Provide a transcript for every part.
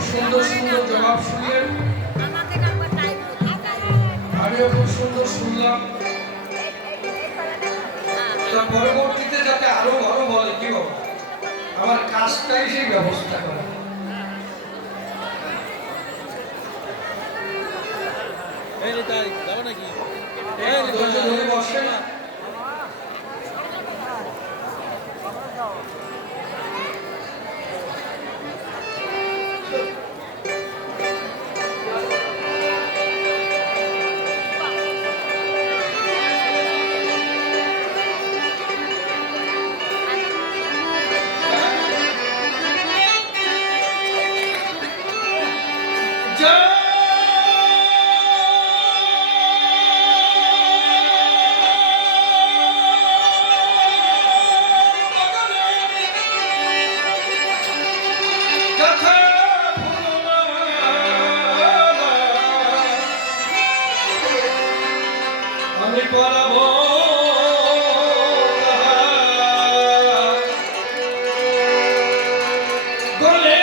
খুব সুন্দর সুন্দর জবাব শুনলেন, আমিও খুব সুন্দর শুনলাম। তা পরবর্তীতে যাতে আরো ভালো বলে কি বাবা, আমার কাজটাই সেই ব্যবস্থা করা। ধৈর্য ধরে বসে না, আমি পড়াবো বলে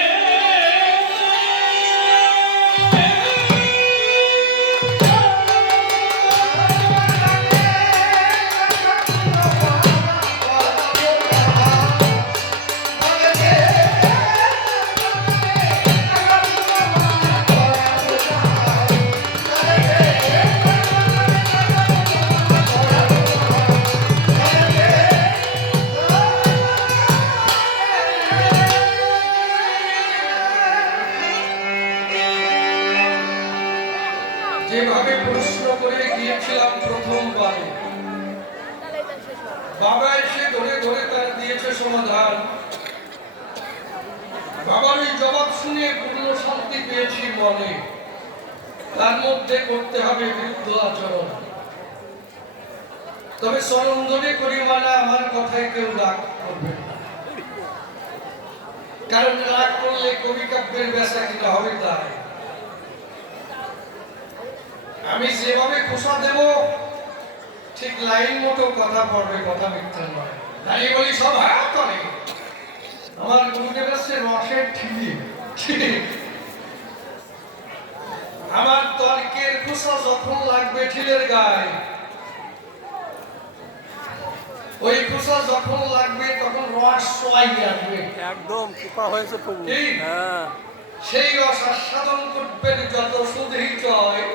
যেভাবে প্রশ্ন করে গিয়েছিলাম প্রথমবারে, বাবা এসে ধরে ধরে তার দিয়েছে সমাধান। বাবার এই জবাব শুনে পূর্ণ শান্তি পেয়েছি মনে। তার মধ্যে করতে হবে বিরুদ্ধ আচরণ। তবে চরণ ধরে করি মানে আমার কথায় কেউ রাগ করবে না, কারণ রাগ করলে কবি কাব্যের বেচা কিনা হবে তাই। আমি যেভাবে খোসা দেব ঠিক লাইন মতো কথা পড়বে, কথা মিথ্যা নয়। তাই বলি সব হ্যাঁ করে, আমার গুরুদেব আছে রসের ঠিকই। আমার তর্কের খোসা যখন লাগবে ঠিলের গায়ে, ওই খোসা যখন লাগবে তখন রস সোয়াই আসবে, একদম কৃপা হয়েছে প্রভু। হ্যাঁ, সেই রস আস্বাদন করবেন যত সুধী চয়।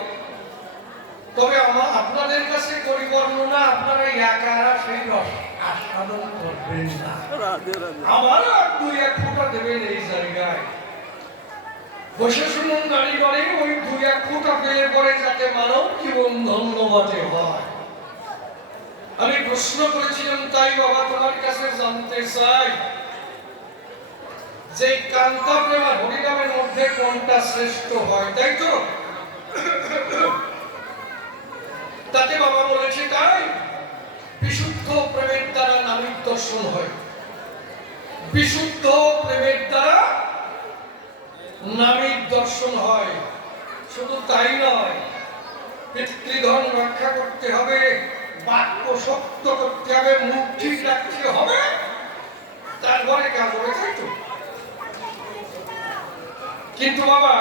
তবে আমার আপনাদের কাছে করি বর্ণনা, আপনারা একারা সেই রস আস্বাদন করবেন না। আমার আর দুই এক ফোঁটা দেবেন এই জায়গায় বসে শুনুন গাড়ি করে, ওই দুই এক ফোঁটা পেলে পরে যাতে মানব জীবন ধন্যবাদে হয়। আমি প্রশ্ন করেছিলাম, তাই বাবা তোমার কাছে জানতে চাই যে কান্তা প্রেম আর হরিনামের মধ্যে কোনটা শ্রেষ্ঠ হয়, তাই তো? তাতে বাবা বলেছে তাই বিশুদ্ধ প্রেমের দ্বারা নামিক দর্শন হয়। বিশুদ্ধ প্রেমের দ্বারা নামিক দর্শন হয়। শুধু তাই নয়, পিতৃধন রক্ষা করতে হবে, বাক্য শক্ত করতে হবে, মুখ ঠিক রাখতে হবে, তারপরে কাজ হবে, তাই তো? কিন্তু বাবা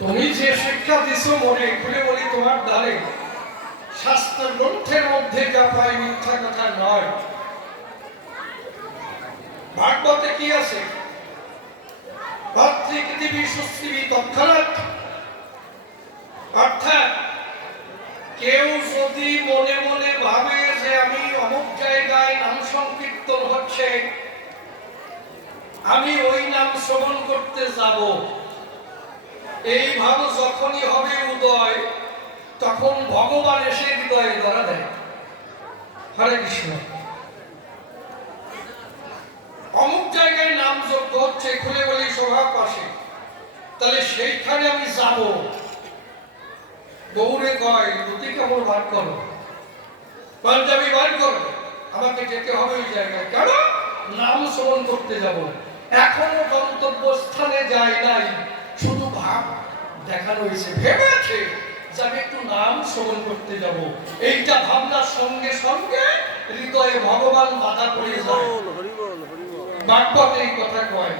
তুমি যে শিক্ষা দিছো মনে খুলে বলি তোমার দ্বারে শাস্ত্র গ্রন্থের মধ্যে যা পাই মিথ্যা কথা নয়। ভাগবতে কি আছে? ভাতৃপৃথিবী সুশ্রী তৎক্ষণাৎ, অর্থাৎ কেউ যদি মনে মনে ভাবে যে আমি অমুক জায়গায় নাম সংকীর্তন হচ্ছে, আমি ওই নাম শ্রবণ করতে যাব, এই ভাব যখনই হবে উদয়, তখন ভগবান এসে হৃদয়ে ধরা দেয়। হরে কৃষ্ণ। অমুক জায়গায় নাম যজ্ঞ হচ্ছে, খুলে বলি সভা পাশে, তাহলে সেইখানে আমি যাব। গৌরে কয় ধুতি কাপড় বার করো, পাঞ্জাবি বার করো, আমাকে যেতে হবে ওই জায়গায়। কেন? নাম শ্রবণ করতে যাব। এখনো গন্তব্য স্থানে যায় নাই, শুধু ভাব দেখানো হয়েছে, ভেবেছে যে আমি একটু নাম শ্রবণ করতে যাব। এইটা ভাবনার সঙ্গে সঙ্গে হৃদয়ে ভগবান বাধা পড়ে যায়। ভাগবত এই কথা কয়।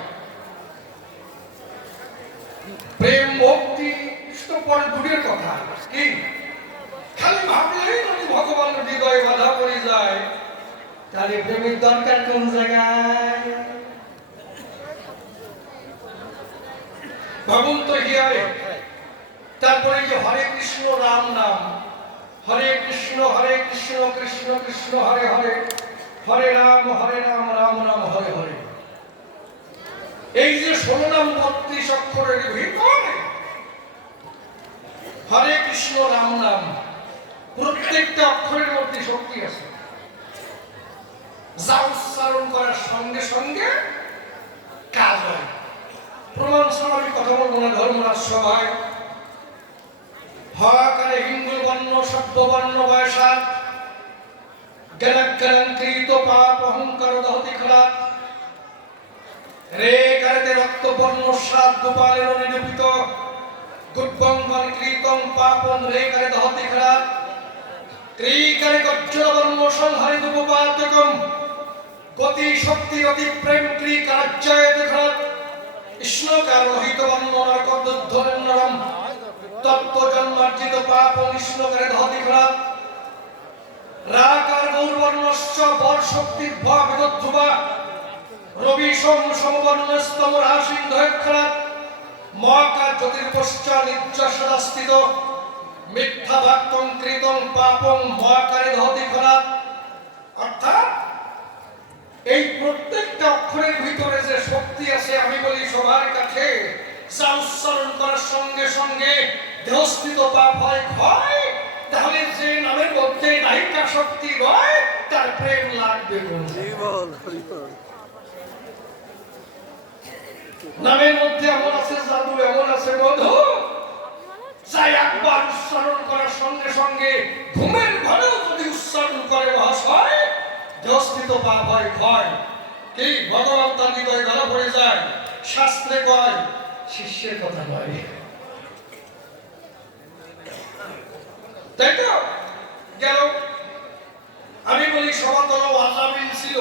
প্রেম ভক্তি তো পরে দূরের কথা, কি খালি ভাবলেই যদি ভগবানের হৃদয়ে বাধা পড়ে যায়, তাহলে প্রেমের দরকার কোন জায়গায়? ভাবুন তো হিয়ারে। তারপরে যে হরে কৃষ্ণ রাম নাম, হরে কৃষ্ণ কৃষ্ণ কৃষ্ণ হরে হরে, হরে রাম রাম রাম হরে হরে। এই যে 16 নাম 32 অক্ষরের ভিতরে হরে কৃষ্ণ রাম নাম, প্রত্যেকটা অক্ষরের মধ্যে শক্তি আছে। যা উচ্চারণ করার সঙ্গে সঙ্গে কাজ হয়। প্রমাণ ছাড়া আমি কথা বলবো না। ধর্মরাজ সভায় হকারে হিন্দু বর্ণ সভ্য বর্ণ বয়সাত জ্ঞানাজ্ঞানান্তরিত পাপ অহংকার দহতি খারাপ রে কারেতে রক্ত বর্ণ সাত গোপালের নিরূপিত গুপ্তঙ্গন কৃতং পাপন রে কারে দহতি খারাপ ত্রিকারে গজ্জর বর্ণ সংহারিত উপপাতকম গতি শক্তি অতি প্রেম ত্রিকারাজ্যায় দেখাত কৃষ্ণকার রহিত বর্ণ নরকদ্ধ্বরম তত্ত্ব জন্মার্জিত পাপ কৃষ্ণকারে দহতি খারাপ রাকার গৌরবর্ণশ্চ বর শক্তি ভবেদধ্রুবা রবি সোম সমবর্ণস্তম রাশিন্ধয় খারাপ মহাকার জ্যোতির্পশ্চা নির্যসদাস্থিত মিথ্যা বাক্যং কৃতং পাপং মহাকারে দহতি খারাপ। অর্থাৎ এই প্রত্যেকটা অক্ষরের ভিতরে যে শক্তি আছে, আমি বলি সবার কাছে যা উচ্চারণ করার সঙ্গে সঙ্গে দেহস্থিত পাপ হয় ক্ষয়, তাহলে যে নামের মধ্যে নায়িকা শক্তি রয় তার প্রেম লাগবে কোন? নামের মধ্যে এমন আছে জাদু, এমন আছে মধু, যাই একবার উচ্চারণ করার সঙ্গে সঙ্গে ঘুমের ঘরেও যদি উচ্চারণ করে মহাশয়, দেহস্থিত পাপ হয় ক্ষয়। কি ভগবান তার হৃদয়ে ধরা পড়ে যায়। শাস্ত্রে কয়, শিষ্যের কথা নয়। তাই তো গেল। আমি বলি সনাতন আজামিল ছিল,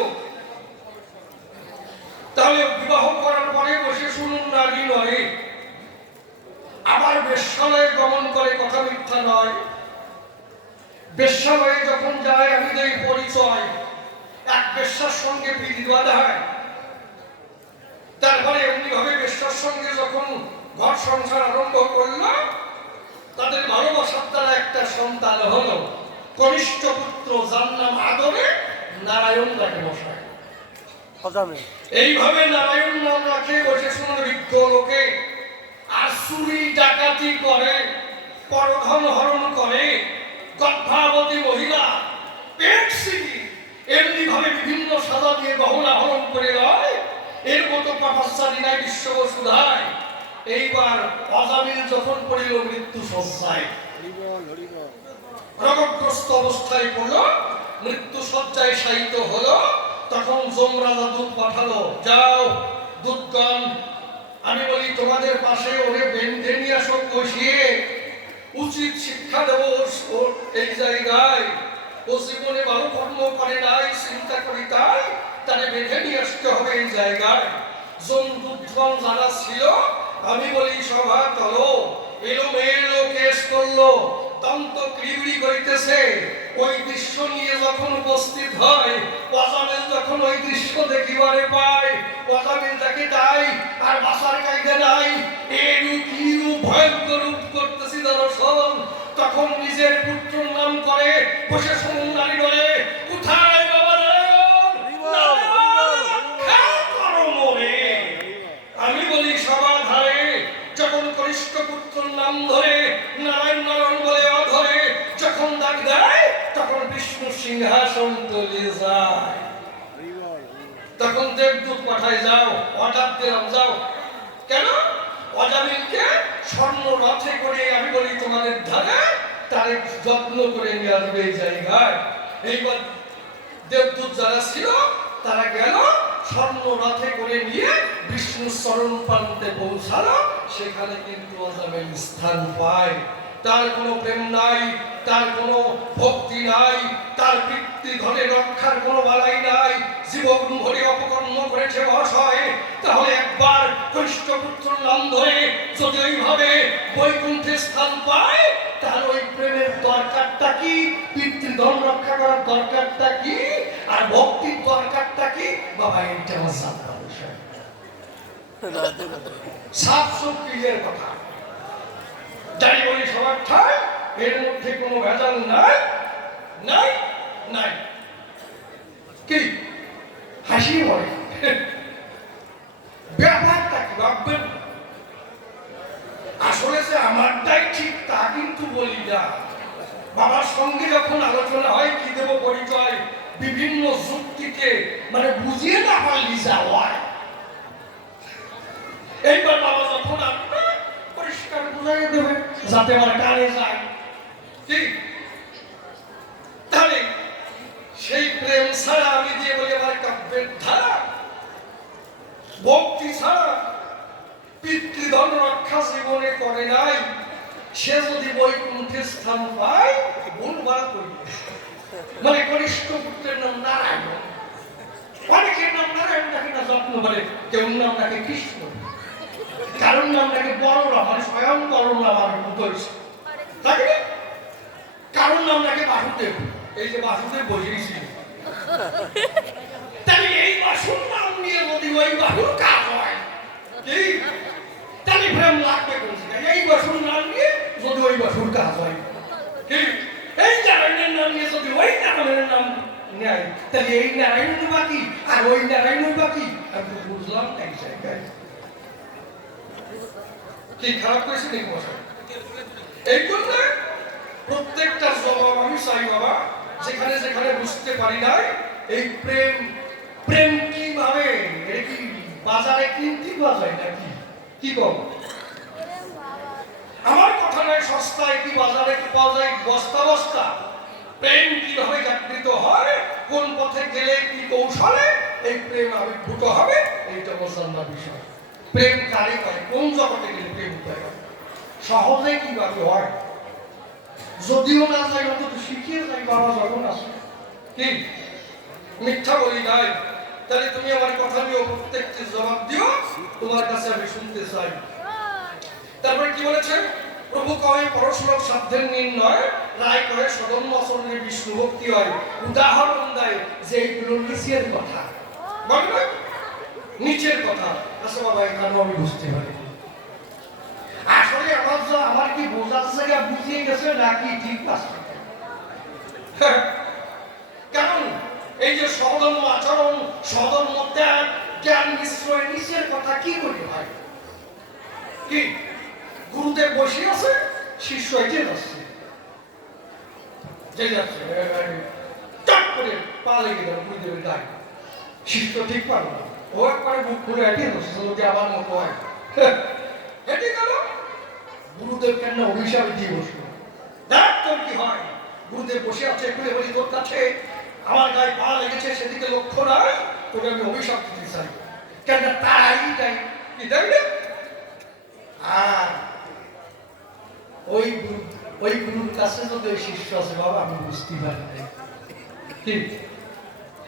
তাহলে বিবাহ করার পরে বসে শুনুন নারী নয়, আবার বেশ্যালয়ে গমন করে, কথা মিথ্যা নয়। বেশ্যালয়ে যখন যায়, আমি দেই পরিচয়, এক বেশ্যার সঙ্গে প্রীতি বাঁধা হয়, তারপরে এমনি ভাবে বেশ্যার সঙ্গে যখন ঘর সংসার আরম্ভ করল, তাদের ভালোবাসার দ্বারা একটা সন্তান হলো, কনিষ্ঠ পুত্র, যার নাম আদরে নারায়ণ রাখে মশাই। এইভাবে নারায়ণ নাম রাখে বসে শুনে বিজ্ঞ লোকে আর চুরি ডাকাতি করে, পরধন হরণ করে, গর্ভাবতী মহিলা পেট সিঁড়ি এমনি ভাবে বিভিন্ন সাজা দিয়ে গহনা হরণ করে রয়। এর মতো পাপাচারী নাই বিশ্ববসুধায়। এইবার অজামিল যখন পড়িল মৃত্যু শয্যায়, রোগগ্রস্ত অবস্থায় পড়ল, মৃত্যু শয্যায় শায়িত হলো, তখন যমরাজা দূত পাঠালো, যাও দূতগণ, আমি বলি তোমাদের পাশে ওরে বেঁধে নিয়ে আসো, বসিয়ে উচিত শিক্ষা দেব। এই জায়গায় ও জীবনে ভালো কর্ম করে নাই, চিন্তা করি তাই তারে বেঁধে নিয়ে আসতে হবে এই জায়গায়। যমদূতগণ যারা ছিল, আমি বলি সভা তলো এলো মেলো কেস করলো, তন্ত ক্রিউড়ি করিতেছে। ওই দৃশ্য নিয়ে যখন উপস্থিত হয়, অজামিল যখন ওই দৃশ্য দেখিবারে পায়, অজামিল তাকে তাই আর বাসার কায়দা নাই, এরূপ ভয়ঙ্কর রূপ করতেছি দর্শন। তখন নিজের পুত্রর নাম করে বসে শুনুন নারী বলে, কোথায় বাবা নারায়ণ, আমি বলি সবার ধারে যখন কনিষ্ঠ পুত্রর নাম ধরে নারায়ণ নারায়ণ বলে অধরে যখন ডাক দেয়, তখন বিষ্ণু সিংহাসন তলে যায়। তখন দেবদূত পাঠায়, যাও অর্ডার দিলাম, যাও। কেন? অজামিলকে স্বর্ণ রথে করে, আমি বলি তোমাদের ধারে, তার যত্ন করে নিয়ে আসবে এই জায়গায়। এইবার দেবদূত যারা ছিল তারা গেল, স্বর্ণ রথে করে নিয়ে বিষ্ণু চরণ প্রান্তে পৌঁছালো। সেখানে কিন্তু অজামিল স্থান পায়। তার কোনো প্রেম নাই, তার কোনো ভক্তি নাই, তার পিতৃধনে রক্ষার কোনো বালাই নাই, জীবন ভরে অপকর্ম করেছে মহাশয়। তাহলে একবার কনিষ্ঠ পুত্র নাম ধরে যদি দরকারটা কি আর ভক্তির দরকারটা কি বাবা, এটা আমার জানতে বিষয়। সাফ সুফ ক্লিয়ার কথা। যাই বলি সবার ঠাই, এর মধ্যে কোনো ভেজাল নাই, নাই নাই। কি হাসি বলে ব্যাপারটা কি ভাববেন? আসলে যে আমারটাই ঠিক তা কিন্তু বলি না। বাবার সঙ্গে যখন আলোচনা হয় কি দেব পরিচয়, বিভিন্ন যুক্তিকে মানে বুঝিয়ে না পারলি যাওয়া। এইবার বাবা যখন আসবে পরিষ্কার বুঝাই দেবে যাতে আমার কানে যায়। ঠিক তাহলে সেই প্রেম ছাড়া আমি দিয়ে বলি আমার কাব্যের ধারা, ভক্তি ছাড়া পিতৃধন রক্ষা জীবনে করে নাই। সে যদি বৈকুণ্ঠে স্থান পায় ভুলভাল করি, মানে কনিষ্ঠ পুত্রের নাম নারায়ণ, অনেকের নাম নারায়ণ ডাকে না যত্ন বলে, কেউ নাম ডাকে কৃষ্ণ, কারণ নাম ডাকে বড়রা, মানে স্বয়ং বড়রা আমার মতো থাকে না, কারণ নাম ডাকে বাসুদেব। এই যে বাসুদেব বসেছি, তাহলে এই বাসুর নাম নিয়ে যদি ওই বাসুর কাজ হয়, ঠিক তাহলে প্রেম লাগবে বলছি। এই বাসুর নাম নিয়ে যদি ওই বাসুর কাজ হয়, ঠিক এই নারায়ণের নাম নিয়ে যদি ওই নারায়ণের নাম নেয়, তাহলে এই নারায়ণ বাকি আর ওই নারায়ণ বাকি। আমি বুঝলাম এক জায়গায় কি খারাপ করেছে নাকি মশাই? এই জন্য প্রত্যেকটা জবাব আমি চাই বাবা, যেখানে যেখানে বুঝতে পারি নাই এই প্রেম, প্রেম কিভাবে কি বাজারে কিনতে পাওয়া যায় নাকি কি কম? আমার কথা নয়, সস্তায় কি বাজারে কি পাওয়া যায় বস্তা বস্তা। প্রেম কিভাবে জাগৃত হয়, কোন পথে গেলে কি কৌশলে এই প্রেম আবির্ভূত হবে, এইটা বোঝার বিষয়। প্রেম কারে করে, কোন জগতে গেলে প্রেম হয়, সহজে কিভাবে হয়, যদিও না যাই অন্তত শিখিয়ে যাই বাবা যখন আসে। কি মিথ্যা বলি নাই? তাহলে তুমি আমার কথা দিও, প্রত্যেকটি জবাব দিও, তোমার কাছে আমি শুনতে চাই। তারপরে কি বলেছে? প্রভু কয় পরশলোক সাধ্যের নির্ণয়, রায় করে সদম্য আচরণের বিষ্ণু ভক্তি হয়। উদাহরণ দেয় যে এইগুলো নিচের কথা, বলবে নিচের কথা। আচ্ছা বাবা, এখানে আমি বুঝতে পারি আসলে আমার কি বোঝার জায়গা বুঝিয়ে গেছে নাকি ঠিক আছে? কারণ এই যে সদম্য আচরণ, সদম্য ত্যাগ, জ্ঞান মিশ্রয়, নিচের কথা কি করে হয়? কি গুরুদেব বসে আছে, শিষ্য এগিয়ে যাচ্ছে, যাচ্ছে চট করে পা লেগে গেল গুরুদেবের গায়ে, শিষ্য ঠিক পারল না, ও একবারে বুক করে এগিয়ে যাচ্ছে, যদি আমার মতো হয় হেঁটে গেল। গুরুদেব কেন অভিশাপ দিয়ে বসলো, দেখ তোর কি হয়। গুরুদেব বসে আছে, খুলে বলি তোর কাছে আমার গায়ে পা লেগেছে, সেদিকে লক্ষ্য নাই, তোকে আমি অভিশাপ দিতে চাই। কেন তাই তাই কি দেখবে? আর ওই গুরুর কাছে যদি ওই শিষ্য আছে, বাবা আমি বুঝতে পারি ঠিক,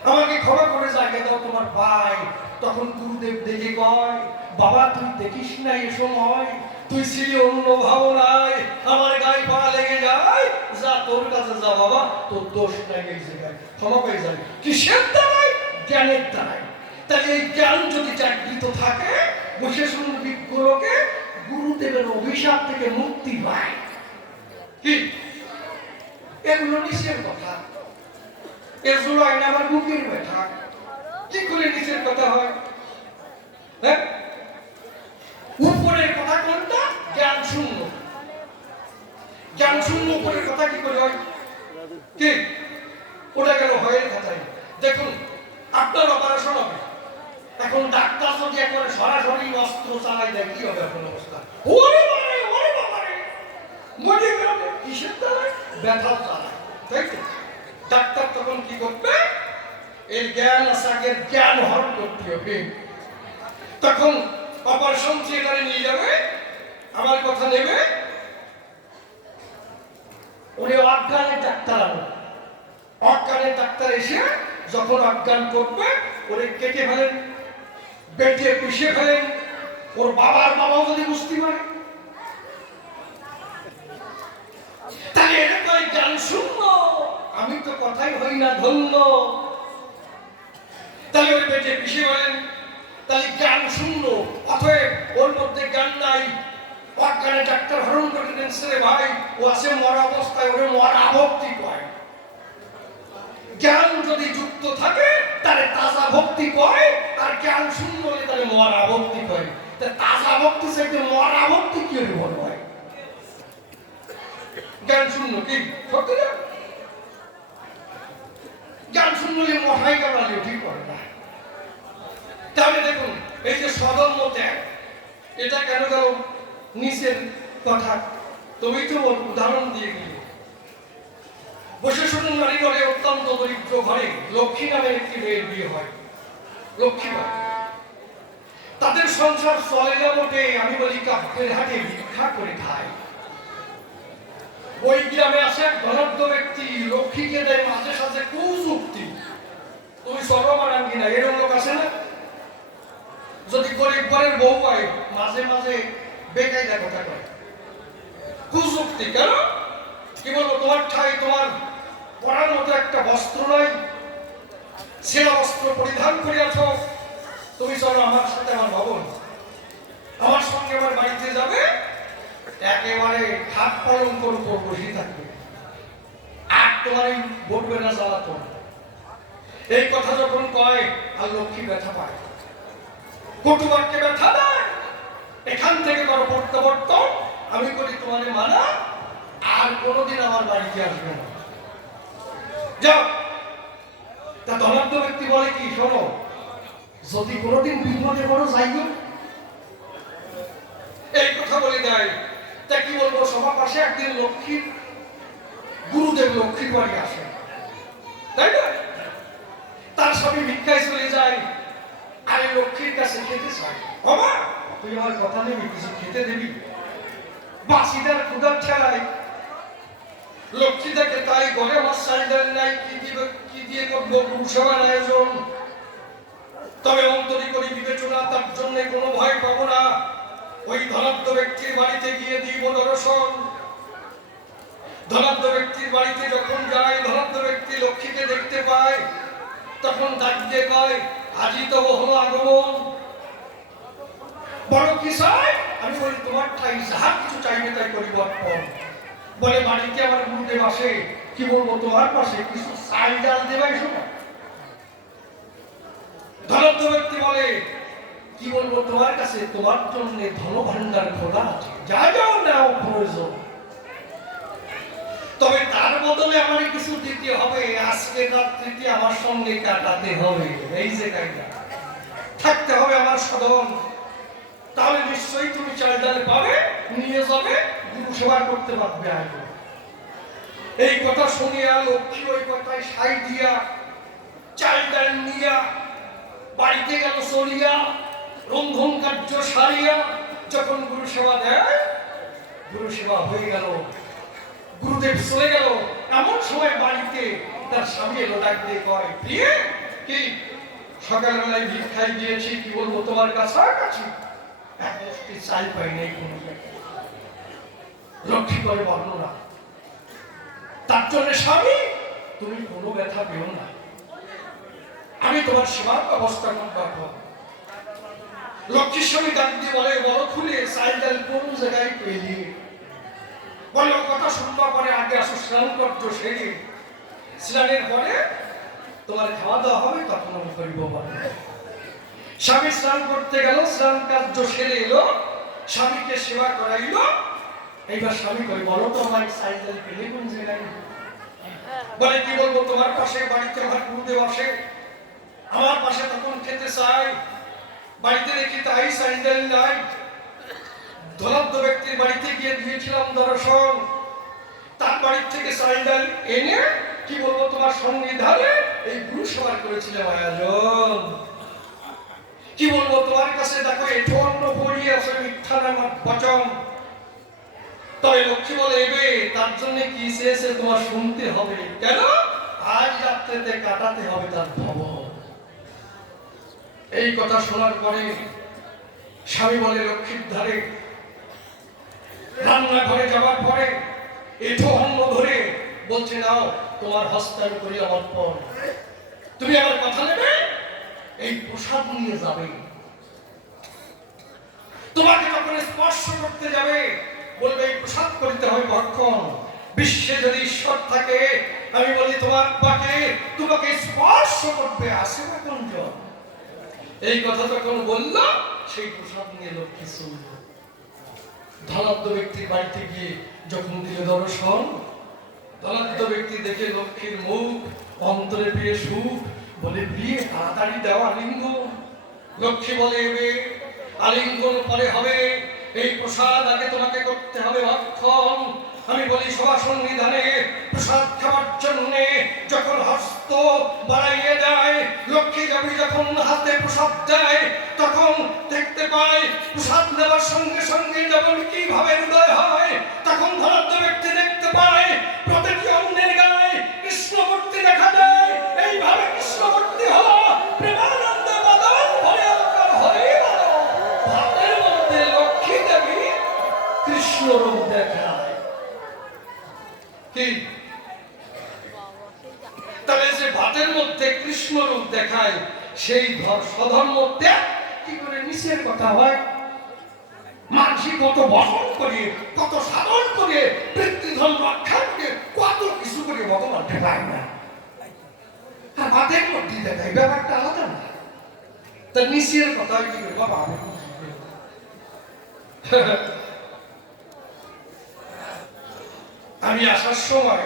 আমাকে ক্ষমা করে জায়গা দাও তোমার ভাই। তখন গুরুদেব দেখে কয়, বাবা তুই দেখিস না এ সময়, তুই ছিলি অন্য ভাবনায়, আমার গায়ে পা লেগে যায়, যা তোর কাছে যা বাবা, তোর দোষ নাই, এই জায়গায় ক্ষমা পেয়ে যাবে। কিসের দ্বারাই? জ্ঞানের দ্বারাই। তাই এই জ্ঞান যদি জাগৃত থাকে, বসে শুনুন বিজ্ঞলোকে গুরুদেবের অভিশাপ থেকে মুক্তি পায়। কি এগুলো নিচের কথা, এগুলো আইন আমার বুকের ব্যথা। কি করে নিচের কথা হয়? হ্যাঁ, উপরের কথা কোনটা? জ্ঞান শূন্য। জ্ঞান শূন্য উপরের কথা কি করে হয়? কি ওটা গেল হয়ের কথাই। দেখুন আপনার অপারেশন হবে, এখন ডাক্তার যদি একবারে সরাসরি অস্ত্র চালাই দেয়, কি হবে আপনার অবস্থা? ওরে বাবারে, ওরে বাবারে, মরে গেল। কিসের চালায়? ব্যথা চালায়, তাই তো? ডাক্তার তখন কি করবে? এর জ্ঞান আছে, আগের জ্ঞান হরণ করতে হবে। তখন অপারেশন থিয়েটারে নিয়ে যাবে, আমার কথা নেবে, উনি অজ্ঞানের ডাক্তার আনবে। অজ্ঞানের ডাক্তার এসে যখন অজ্ঞান করবে, ওরে কেটে ফেলেন, বেটে পিষে ফেলেন। ওর বাবার বাবাও যদি বুঝতে পারে, তাহলে এটা কয় জ্ঞান শূন্য। আমি তো কথাই হই না ধন্য। তাহলে ওই বেটে পিছিয়ে বলেন তাহলে জ্ঞান শূন্য, অতএব ওর মধ্যে জ্ঞান নাই। অজ্ঞানে ডাক্তার হরণ করে দেন রে ভাই, ও আছে মরা অবস্থায়, ওরে মরা ভক্তি কয়। জ্ঞান যদি যুক্ত থাকে তাহলে তাজা ভক্তি কয়, আর জ্ঞান শূন্য হলে তাহলে মরা ভক্তি কয়। তাজা ভক্তি চাইতে মরা ভক্তি কি হলে বল হয়? জ্ঞান শূন্য কি সত্যি না? জ্ঞান শূন্য হলে মহাই কামড়ালে ঠিক করে না। তাহলে দেখুন এই যে সদম্য ত্যাগ, এটা কেন গেল নিচের কথা? তুমি তো উদাহরণ দিয়ে গেলে বসে শুনুন, নারী ঘরে অত্যন্ত দরিদ্র ঘরে লক্ষ্মী নামের একটি মেয়ের বিয়ে হয়। লক্ষ্মী তাদের সংসার চলে না মোটে, আমি বলি কাপড়ের হাটে ভিক্ষা করে খায়। ওই গ্রামে আসে এক ধনাঢ্য ব্যক্তি, লক্ষ্মীকে দেয় মাঝে সাঝে কুযুক্তি, তুমি সর্বমানান কিনা, এরকম লোক আছে না? যদি গরিব ঘরের বউ হয় মাঝে মাঝে বেকায়দা কথা কয়, কুযুক্তি। কেন? কি বলবো, তোমার ঠাই তোমার পরার মতো একটা বস্ত্র নাই, ছেঁড়া বস্ত্র পরিধান করিয়াছ, তুমি চলো আমার সাথে আমার ভবন, আমার সঙ্গে আমার বাড়িতে যাবে, একেবারে খাট পালন করব, বসে থাকবে, আর তোমার এই বলবে না জ্বালাতো। এই কথা যখন কয় আর লক্ষ্মী ব্যথা পায়, কটুবাক্যে ব্যথা দেয়, এখান থেকে করো প্রত্যাবর্তন, আমি করি তোমার মানা, আর কোনোদিন আমার বাড়িতে আসবে না, যাও। তা ধনাঢ্য ব্যক্তি বলে কি, শোনো, যদি কোনোদিন বিপদে পড়ো যাইও, এই কথা বলে দেয়। তা কি বলবো, সবার পাশে একদিন লক্ষ্মীর গুরুদেব লক্ষ্মীর বাড়ি আসে, তাই না? তার স্বামী ভিক্ষায় চলে যায়, আরে লক্ষ্মীর কাছে খেতে চায়, বাবা তুই আমার কথা নেবি, কিছু খেতে দেবি, বাসিদার ক্ষুধার ঠেলায়। লক্ষ্মী দেখে তাই ঘরে আমার সাইডার নাই, কি দিয়ে করবো গুরুসভার আয়োজন, তবে অন্তরী করি বিবেচনা, তার জন্য কোনো ভয় পাবো না, ওই ধনাঢ্য ব্যক্তির বাড়িতে গিয়ে দিব দর্শন। ধনাঢ্য ব্যক্তির বাড়িতে যখন যায়, ধনাঢ্য ব্যক্তি লক্ষ্মীকে দেখতে পায়, তখন ডাক দিয়ে কয়, আজই তো হলো আগমন, বড় কি চাই? আমি বলি তোমার ঠাই যাহা কিছু চাইবে তাই পরিবর্তন। বলে বাড়িতে আমার গুরুদেব আসে, কি বলবো তোমার পাশে কিছু চাল ডাল দেবাই শোনা। ধনাঢ্য ব্যক্তি বলে, কি বলবো তোমার কাছে, তোমার জন্য ধন ভান্ডার খোলা আছে, যা যাও নাও প্রয়োজন, তবে তার বদলে আমার কিছু দিতে হবে, আজকে রাত্রিটি আমার সঙ্গে কাটাতে হবে, এই যে কায়দা, থাকতে হবে আমার সাধন, তাহলে নিশ্চয়ই তুমি চাল ডাল পাবে, নিয়ে যাবে, গুরু সেবা করতে পারবে। আগে এই কথা শুনিয়া লক্ষ্মী ওই কথায় সাই দিয়া চাল ডাল নিয়া বাড়িতে গেল চলিয়া, রন্ধন কার্য সারিয়া যখন গুরু সেবা দেয়, গুরু সেবা হয়ে গেল, গুরুদেব চলে গেল, এমন সময় বাড়িতে তার স্বামী এলো, ডাক দিয়ে কয়, প্রিয়ে কি সকালবেলায় ভিক্ষায় গিয়েছি, কি বলবো তোমার কাছাকাছি এক মুষ্টি চাল পাই নাই কোনো জায়গায়। লক্ষ্মী করে বর্ণনা, তার জন্য স্বামী তুমি কোনো ব্যথা পেও না, আমি তোমার সেবার ব্যবস্থা করবো। লক্ষ্মীর স্বামী ডাক দিয়ে বলে, বড় খুলে চাল ডাল কোন জায়গায় পেলি? বলে ও কথা শুনবা পরে আগে আসো স্নান করতো, সেরে স্নানের পরে তোমার খাওয়া দাওয়া হবে, তখন আমি করিব। স্বামী স্নান করতে গেল, স্নান কার্য সেরে এলো, স্বামীকে সেবা করাইলো, এইবার স্বামী কই, বলো তো আমার সাইকেল পেলে কোন জায়গায়? বলে কি বলবো, তোমার পাশে বাড়িতে আমার গুরুদেব আসে, আমার পাশে তখন খেতে চাই, বাড়িতে দেখি তাই সাইকেল নাই, ধনাঢ্য ব্যক্তির বাড়িতে গিয়ে দিয়েছিলাম দর্শন, তার বাড়ির থেকে সাইকেল এনে কি বলবো তোমার সঙ্গে ধারে এই গুরু সেবা করেছিলাম আয়োজন। কি বলবো তোমার কাছে, দেখো এঠো অন্ন পড়িয়ে আছে, মিথ্যা নাম বচন। তবে লক্ষ্মী বলে, এবে তার জন্য কি চেয়েছে তোমার শুনতে হবে, কেন আজ রাত্রেতে কাটাতে হবে তার ভবন। এই কথা শোনার পরে স্বামী বলে, লক্ষ্মীর ধারে রান্নাঘরে যাওয়ার পরে এঠো অন্ন ধরে বলছে নাও তোমার হস্তান্তর করি আমার পর তুমি আমার কথা নেবে এই প্রসাদ নিয়ে যাবে তোমাকে যখন স্পর্শ করতে যাবে বলবে এই প্রসাদ করিতে হবে ভক্ষণ বিশ্বে যদি ঈশ্বর থাকে আমি বলি তোমার পাকে তোমাকে স্পর্শ করবে আসে না কোনজন এই কথা যখন বলল সেই প্রসাদ নিয়ে লক্ষ্মী চলল ধনাঢ্য ব্যক্তির বাড়িতে গিয়ে যখন দিল দর্শন ধনাঢ্য ব্যক্তি দেখে লক্ষ্মীর মুখ অন্তরে পেয়ে সুখ বলে বিয়ে তাড়াতাড়ি দেওয়া আলিঙ্গন লক্ষ্মী বলে এবে আলিঙ্গন পরে হবে এই প্রসাদ আগে তোমাকে করতে হবে ভক্ষণ আমি বলি সভা সন্নিধানে প্রসাদ খাওয়ার জন্য যখন হস্ত বাড়াইয়ে দেয় লক্ষ্মী দেবী যখন হাতে প্রসাদ দেয় তখন দেখতে পাই প্রসাদ নেওয়ার সঙ্গে সঙ্গে যেমন কিভাবে হৃদয় হয় তখন ধনাঢ্য ব্যক্তি দেখতে পায় প্রতিটি অন্যের গায়ে কৃষ্ণমূর্তি দেখা দেয় এইভাবে কৃষ্ণমূর্তি হলো প্রেমানন্দে বদন ভরে আকার হরে ভাতের মধ্যে লক্ষ্মী দেবী কৃষ্ণ রূপ দেখায় কি তবে যে ভাতের মধ্যে কৃষ্ণ রূপ দেখায় সেই স্বধর্ম ত্যাগ কি করে নিষের কথা হয় মানসি কত বহন করে কত সাধন করে পিতৃধন রক্ষা করে কত কিছু করে ভগবান দেখায় না আর ভাতের মধ্যে দেখায় ব্যাপারটা আলাদা না তার নিষের কথা কি করে বাবা আমি আমি আসার সময়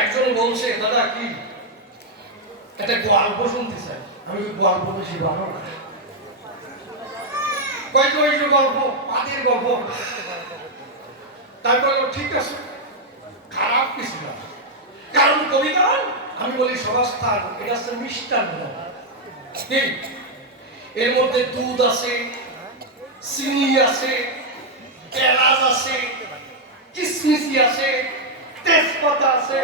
একজন বলছে দাদা কি একটা গল্প শুনতে চাই আমি গল্প বেশি ভালো না কয়েক গল্প পাদের গল্প তারপর ঠিক আছে খারাপ কিছু না কারণ কবিতা আমি বলি সভাস্থান এটা হচ্ছে মিষ্টান্ন এর মধ্যে দুধ আছে চিনি আছে এলাচ আছে কিসমিসি আছে তেজপাতা আছে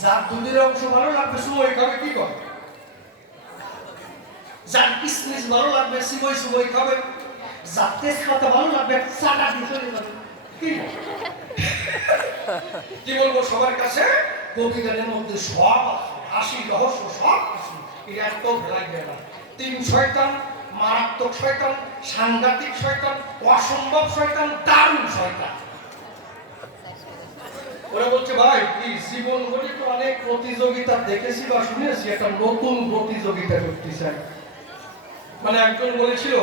যার দুধের অংশ ভালো লাগবে সময় খাবে কি করে যার কিসমিস ভালো লাগবে সিমই সিমই খাবে যার তেজপাতা ভালো লাগবে চাটা দিয়ে চলে যাবে কি বলবো সবার কাছে কবিগানের মধ্যে সব আছে হাসি রহস্য সব কিছু এটা এত লাগবে না তিন শয়তান মারাত্মক শয়তান সাংঘাতিক শয়তান অসম্ভব শয়তান দারুণ শয়তান ওরা বলছে ভাই কি জীবন বলি তো অনেক প্রতিযোগিতা দেখেছি বা শুনেছি একটা নতুন প্রতিযোগিতা করতে চাই মানে একজন বলেছিল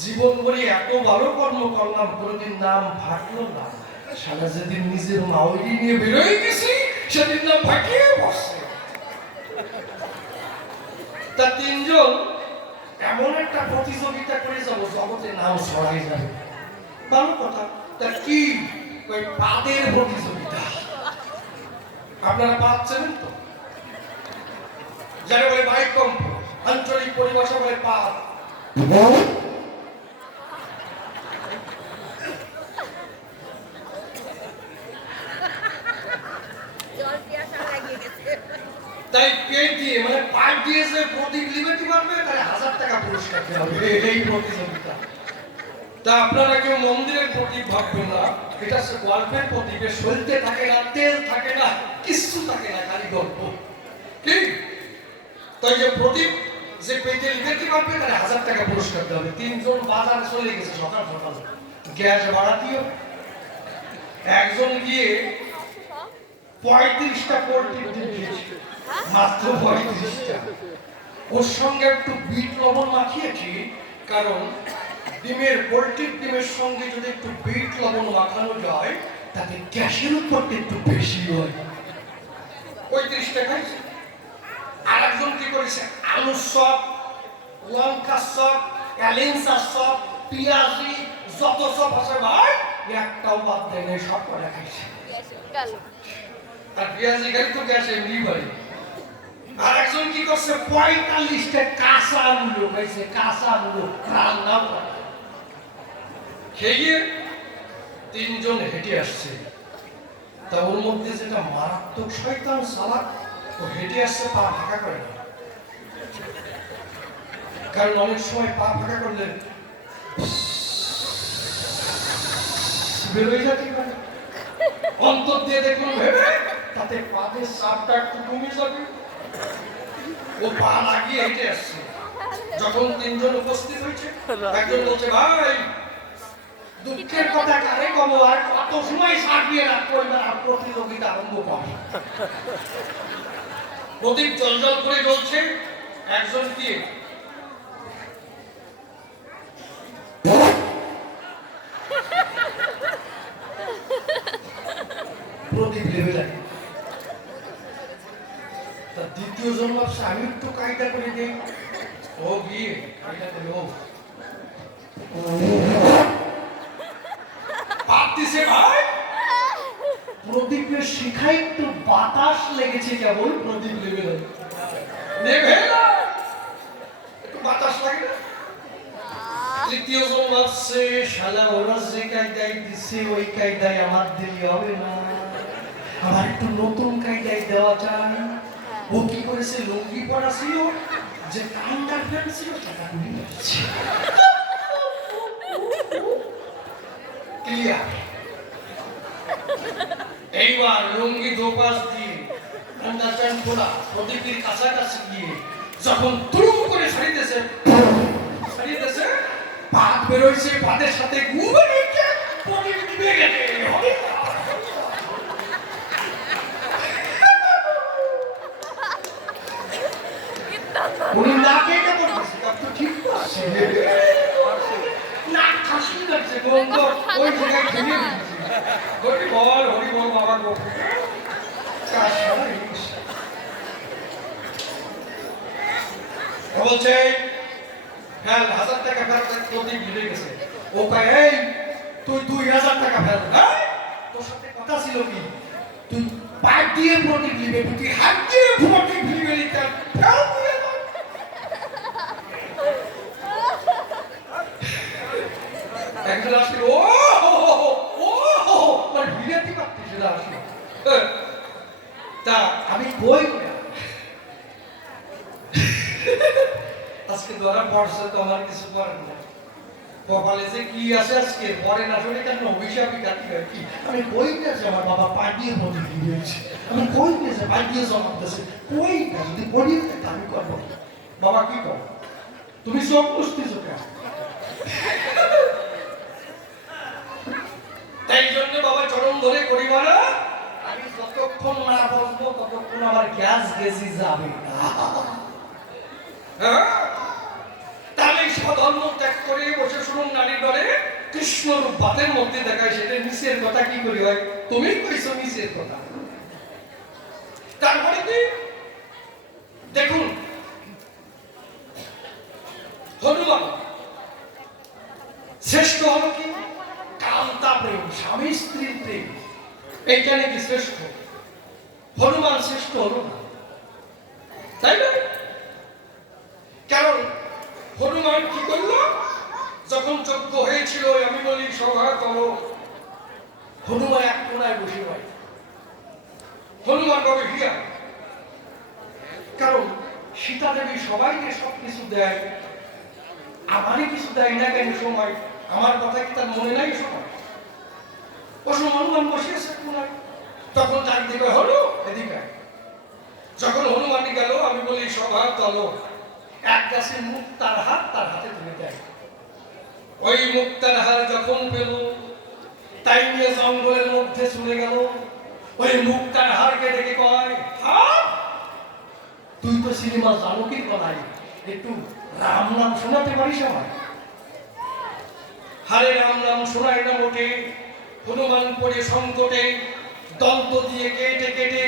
জীবন বলি এত ভালো কর্ম করলাম কোনোদিন নাম ভাটলো না সারা যেদিন নিজের মাওরি নিয়ে বেরোয় গেছি সেদিন নাম ভাটিয়ে বসছে তা তিনজন এমন একটা প্রতিযোগিতা করে যাবো জগতে নাম ছড়াই যাবে ভালো কথা তা কি ওই পাদের প্রতিযোগিতা আপনারা পাচ্ছেন তো যারা বলে বাইক কম্প আঞ্চলিক পরিভাষা বলে পাদ তাই পেট দিয়ে মানে পাইপ দিয়ে যে প্রদীপ লিবাতে পারবে তাহলে 1000 টাকা পুরস্কার দেওয়া হবে এই প্রতিযোগিতা তা আপনারা কেউ মন্দিরের প্রদীপ ভাববেন না এটা হচ্ছে গল্পের প্রদীপ সলতে থাকে না তেল থাকে না কিছু থাকে না খালি গল্প কি তাই যে প্রদীপ যে পেটে লিবাতে পারবে তাহলে 1000 টাকা পুরস্কার দেওয়া হবে তিনজন বাজারে চলে গেছে সকাল সকাল গ্যাস ভাড়া দিও একজন গিয়ে 35টা পোল্ট্রি দিয়েছে মাত্র 35টা ওর সঙ্গে একটু বিট লবণ মাখিয়েছি কারণ ডিমের পোল্ট্রির ডিমের সঙ্গে যদি একটু বিট লবণ মাখানো যায় তাতে গ্যাসের উৎপত্তি একটু বেশি হয় 35 টাকায় আর একজন কি করেছে আলু চপ লঙ্কা চপ এলেন্সা চপ পেঁয়াজি যত চপ আছে ভাই একটাও বাদ দেয় না সব কটা খাইছে আর পেঁয়াজি খাই তো গ্যাস এমনি হয় আর একজন কি করছে 45টা কাঁচা আলু খাইছে কাঁচা আলু রান্না করে খেয়ে তিনজন হেঁটে আসছে তা ওর মধ্যে যেটা মারাত্মক শয়তান সালাক ও হেঁটে আসছে পা ফাঁকা করে না কারণ অনেক সময় পা ফাঁকা করলে বেরোয় যাতে পারে অন্তর দিয়ে দেখুন ভেবে তাতে পাদের সাপটা একটু কমে যাবে। ও পা লাগিয়ে হেঁটে আসছে। যখন তিনজন উপস্থিত হয়েছে, একজন বলছে, ভাই দুঃখের কথা কারে কব, আর কত সময় সাজিয়ে রাখবো, এবার আর প্রতিযোগিতা আরম্ভ করবে। প্রদীপ জল করে জ্বলছে। একজন কি প্রদীপ লেবে যায়। তার দ্বিতীয় জন ভাবছে আমি একটু কায়দা করে দিই। ও গিয়ে কায়দা করে ও পাপ দিছে ভাই। প্রদীপের শিখায় একটু বাতাস লেগেছে, কেবল প্রদীপ লেবে যায়। নেবে না, একটু বাতাস লাগে না। তৃতীয় জন ভাবছে শালা ওরা যে কায়দায় দিচ্ছে ওই কায়দায় আমার দেরি হবে না, আমার একটু নতুন কায়দায় দেওয়া চাই। ও কি করেছে, লুঙ্গি পরা ছিল, যে আন্ডার প্যান্ট ছিল সেটা খুলে ফেলেছে। ক্লিয়ার। এইবার লুঙ্গি দোপাশ দিয়ে আন্ডার প্যান্ট খোলা প্রদীপের কাছাকাছি গিয়ে যখন তুরুম করে ছাড়িতেছে, পাত বেরোইছে, পাদের সাথে গুবে নিচ্ছে, প্রদীপ নিভে গেছে। উনি নাকে কেমন করছে, তো ঠিক আছে না, খাসি লাগছে গন্ধ, ওই জায়গায় খেয়ে দিচ্ছে। হরি বল বাবা গো। বলছে হ্যাঁ 1000 টাকা ফেরত, প্রদীপ ভুলে গেছে। ও কয় এই তুই 2000 টাকা ফেরত। হ্যাঁ তোর সাথে কথা ছিল কি, তুই পা দিয়ে প্রদীপ নিবে, তুই হাত দিয়ে প্রদীপ নিবে, ফেরত দিয়ে দাও। একজন আসলে ও মানে বিরাটি পারতেছে না আসলে। তা আমি কই আজকে ধরা পড়ছে তো আমার কিছু করার নেই। কপালে যে কি আছে আজকে পরে না শুনে কেন অভিশাপই কাটি হয় কি। আমি কই গেছে আমার বাবা পাঠিয়ে মধ্যে দিয়েছে, আমি কই গেছে পাঠিয়ে জমাতেছে, কই না যদি পড়িয়ে আমি করবো। বাবা কি কর, তুমি সব বুঝতেছো কেন? তাই জন্য বাবা চরণ ধরে করিবা না, আমি যতক্ষণ না বসবো ততক্ষণ আমার গ্যাস গেছি যাবে না। তাহলে স্বধর্ম ত্যাগ করে বসে শুনুন নারীর দলে কৃষ্ণর বাতের মধ্যে দেখায়, সেটা নিচের কথা কি করি হয়, তুমি কইছো নিচের কথা। তারপরে কি দেখুন, হনুমান শ্রেষ্ঠ হলো কি কান্তা প্রেম, স্বামী স্ত্রীর প্রেম, এইটা নাকি শ্রেষ্ঠ। হনুমান শ্রেষ্ঠ হলো না, তাই না? কারণ হনুমান কি করলো, যখন যজ্ঞ হয়েছিল আমি বলি সভা করো, হনুমান এক কোনায় বসে হয়। হনুমান কবে হিয়া, কারণ সীতা দেবী সবাইকে সবকিছু দেয়, আমারই কিছু দেয় না কেন? সময় আমার কথা কি তার মনে নাই? সময় ও সময় হনুমান বসে আছে কোনায়, তখন চারিদিকে হলো এদিকে। যখন হনুমানই গেল আমি বলি সভা চলো, এক গাছে মুক্তার হাত তার হাতে তুলে দেয়। ওই মুক্তার হার যখন পেল তাই নিয়ে জঙ্গলের মধ্যে চলে গেল। ওই মুক্তার হারকে দেখে কয়, হ্যাঁ তুই তো সিনেমা জানকির কথাই, একটু রাম নাম শোনাতে পারিস আমার? হারে রাম নাম শোনায় না মোটে। হনুমান পড়ে সংকটে দন্ত দিয়ে কেটে কেটে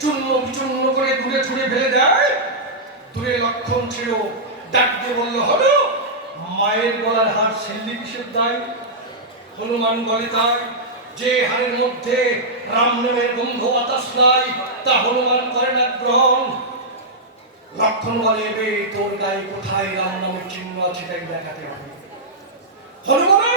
চূর্ণ বিচূর্ণ করে দূরে ছুঁড়ে ফেলে দেয়। দূরে লক্ষণ ছিল, ডাক দিয়ে বলল, হলো মায়ের গলার হার ছিল্লি কিসের দায়? হনুমান বলে তাই, যে হারের মধ্যে রাম নামের গন্ধ বাতাস নাই তা হনুমান করে না গ্রহণ। লক্ষণ বলে, এবে তোর গায়ে কোথায় রাম নামের চিহ্ন আছে তাই দেখাতে হবে। হনুমানে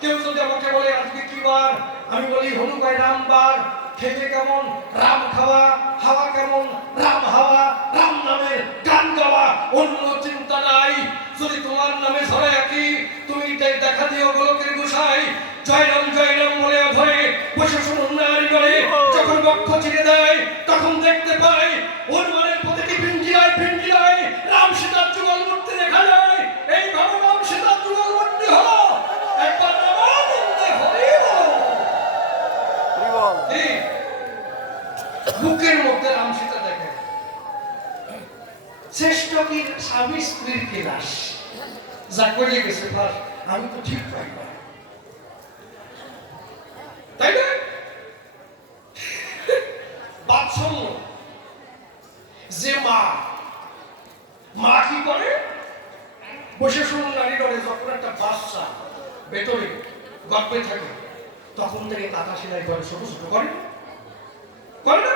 কেউ যদি আমাকে বলে আজকে কি বার, আমি বলি হনু কয় রাম বার। খেতে কেমন? রাম খাওয়া। হাওয়া কেমন? রাম হাওয়া। রাম নামের গান গাওয়া, অন্য চিন্তা নাই। যদি তোমার নামে ধরে রাখি, তুমি দেখা দিও গোলকের গোসাই। জয় রাম বলে ধরে বসে শুনুন নারী কি স্বামী স্ত্রীর ক্লাস যা করে গেছে ফার্স্ট আমি তো ঠিক পাই না, তাই না? বাৎসল্য যে মা কি করে, বসে শুনুন নারী করে যখন একটা বাচ্চা ভেতরে গর্ভে থাকে তখন থেকে কাঁথা সেলাই করে, ছোট ছোট করে করে না?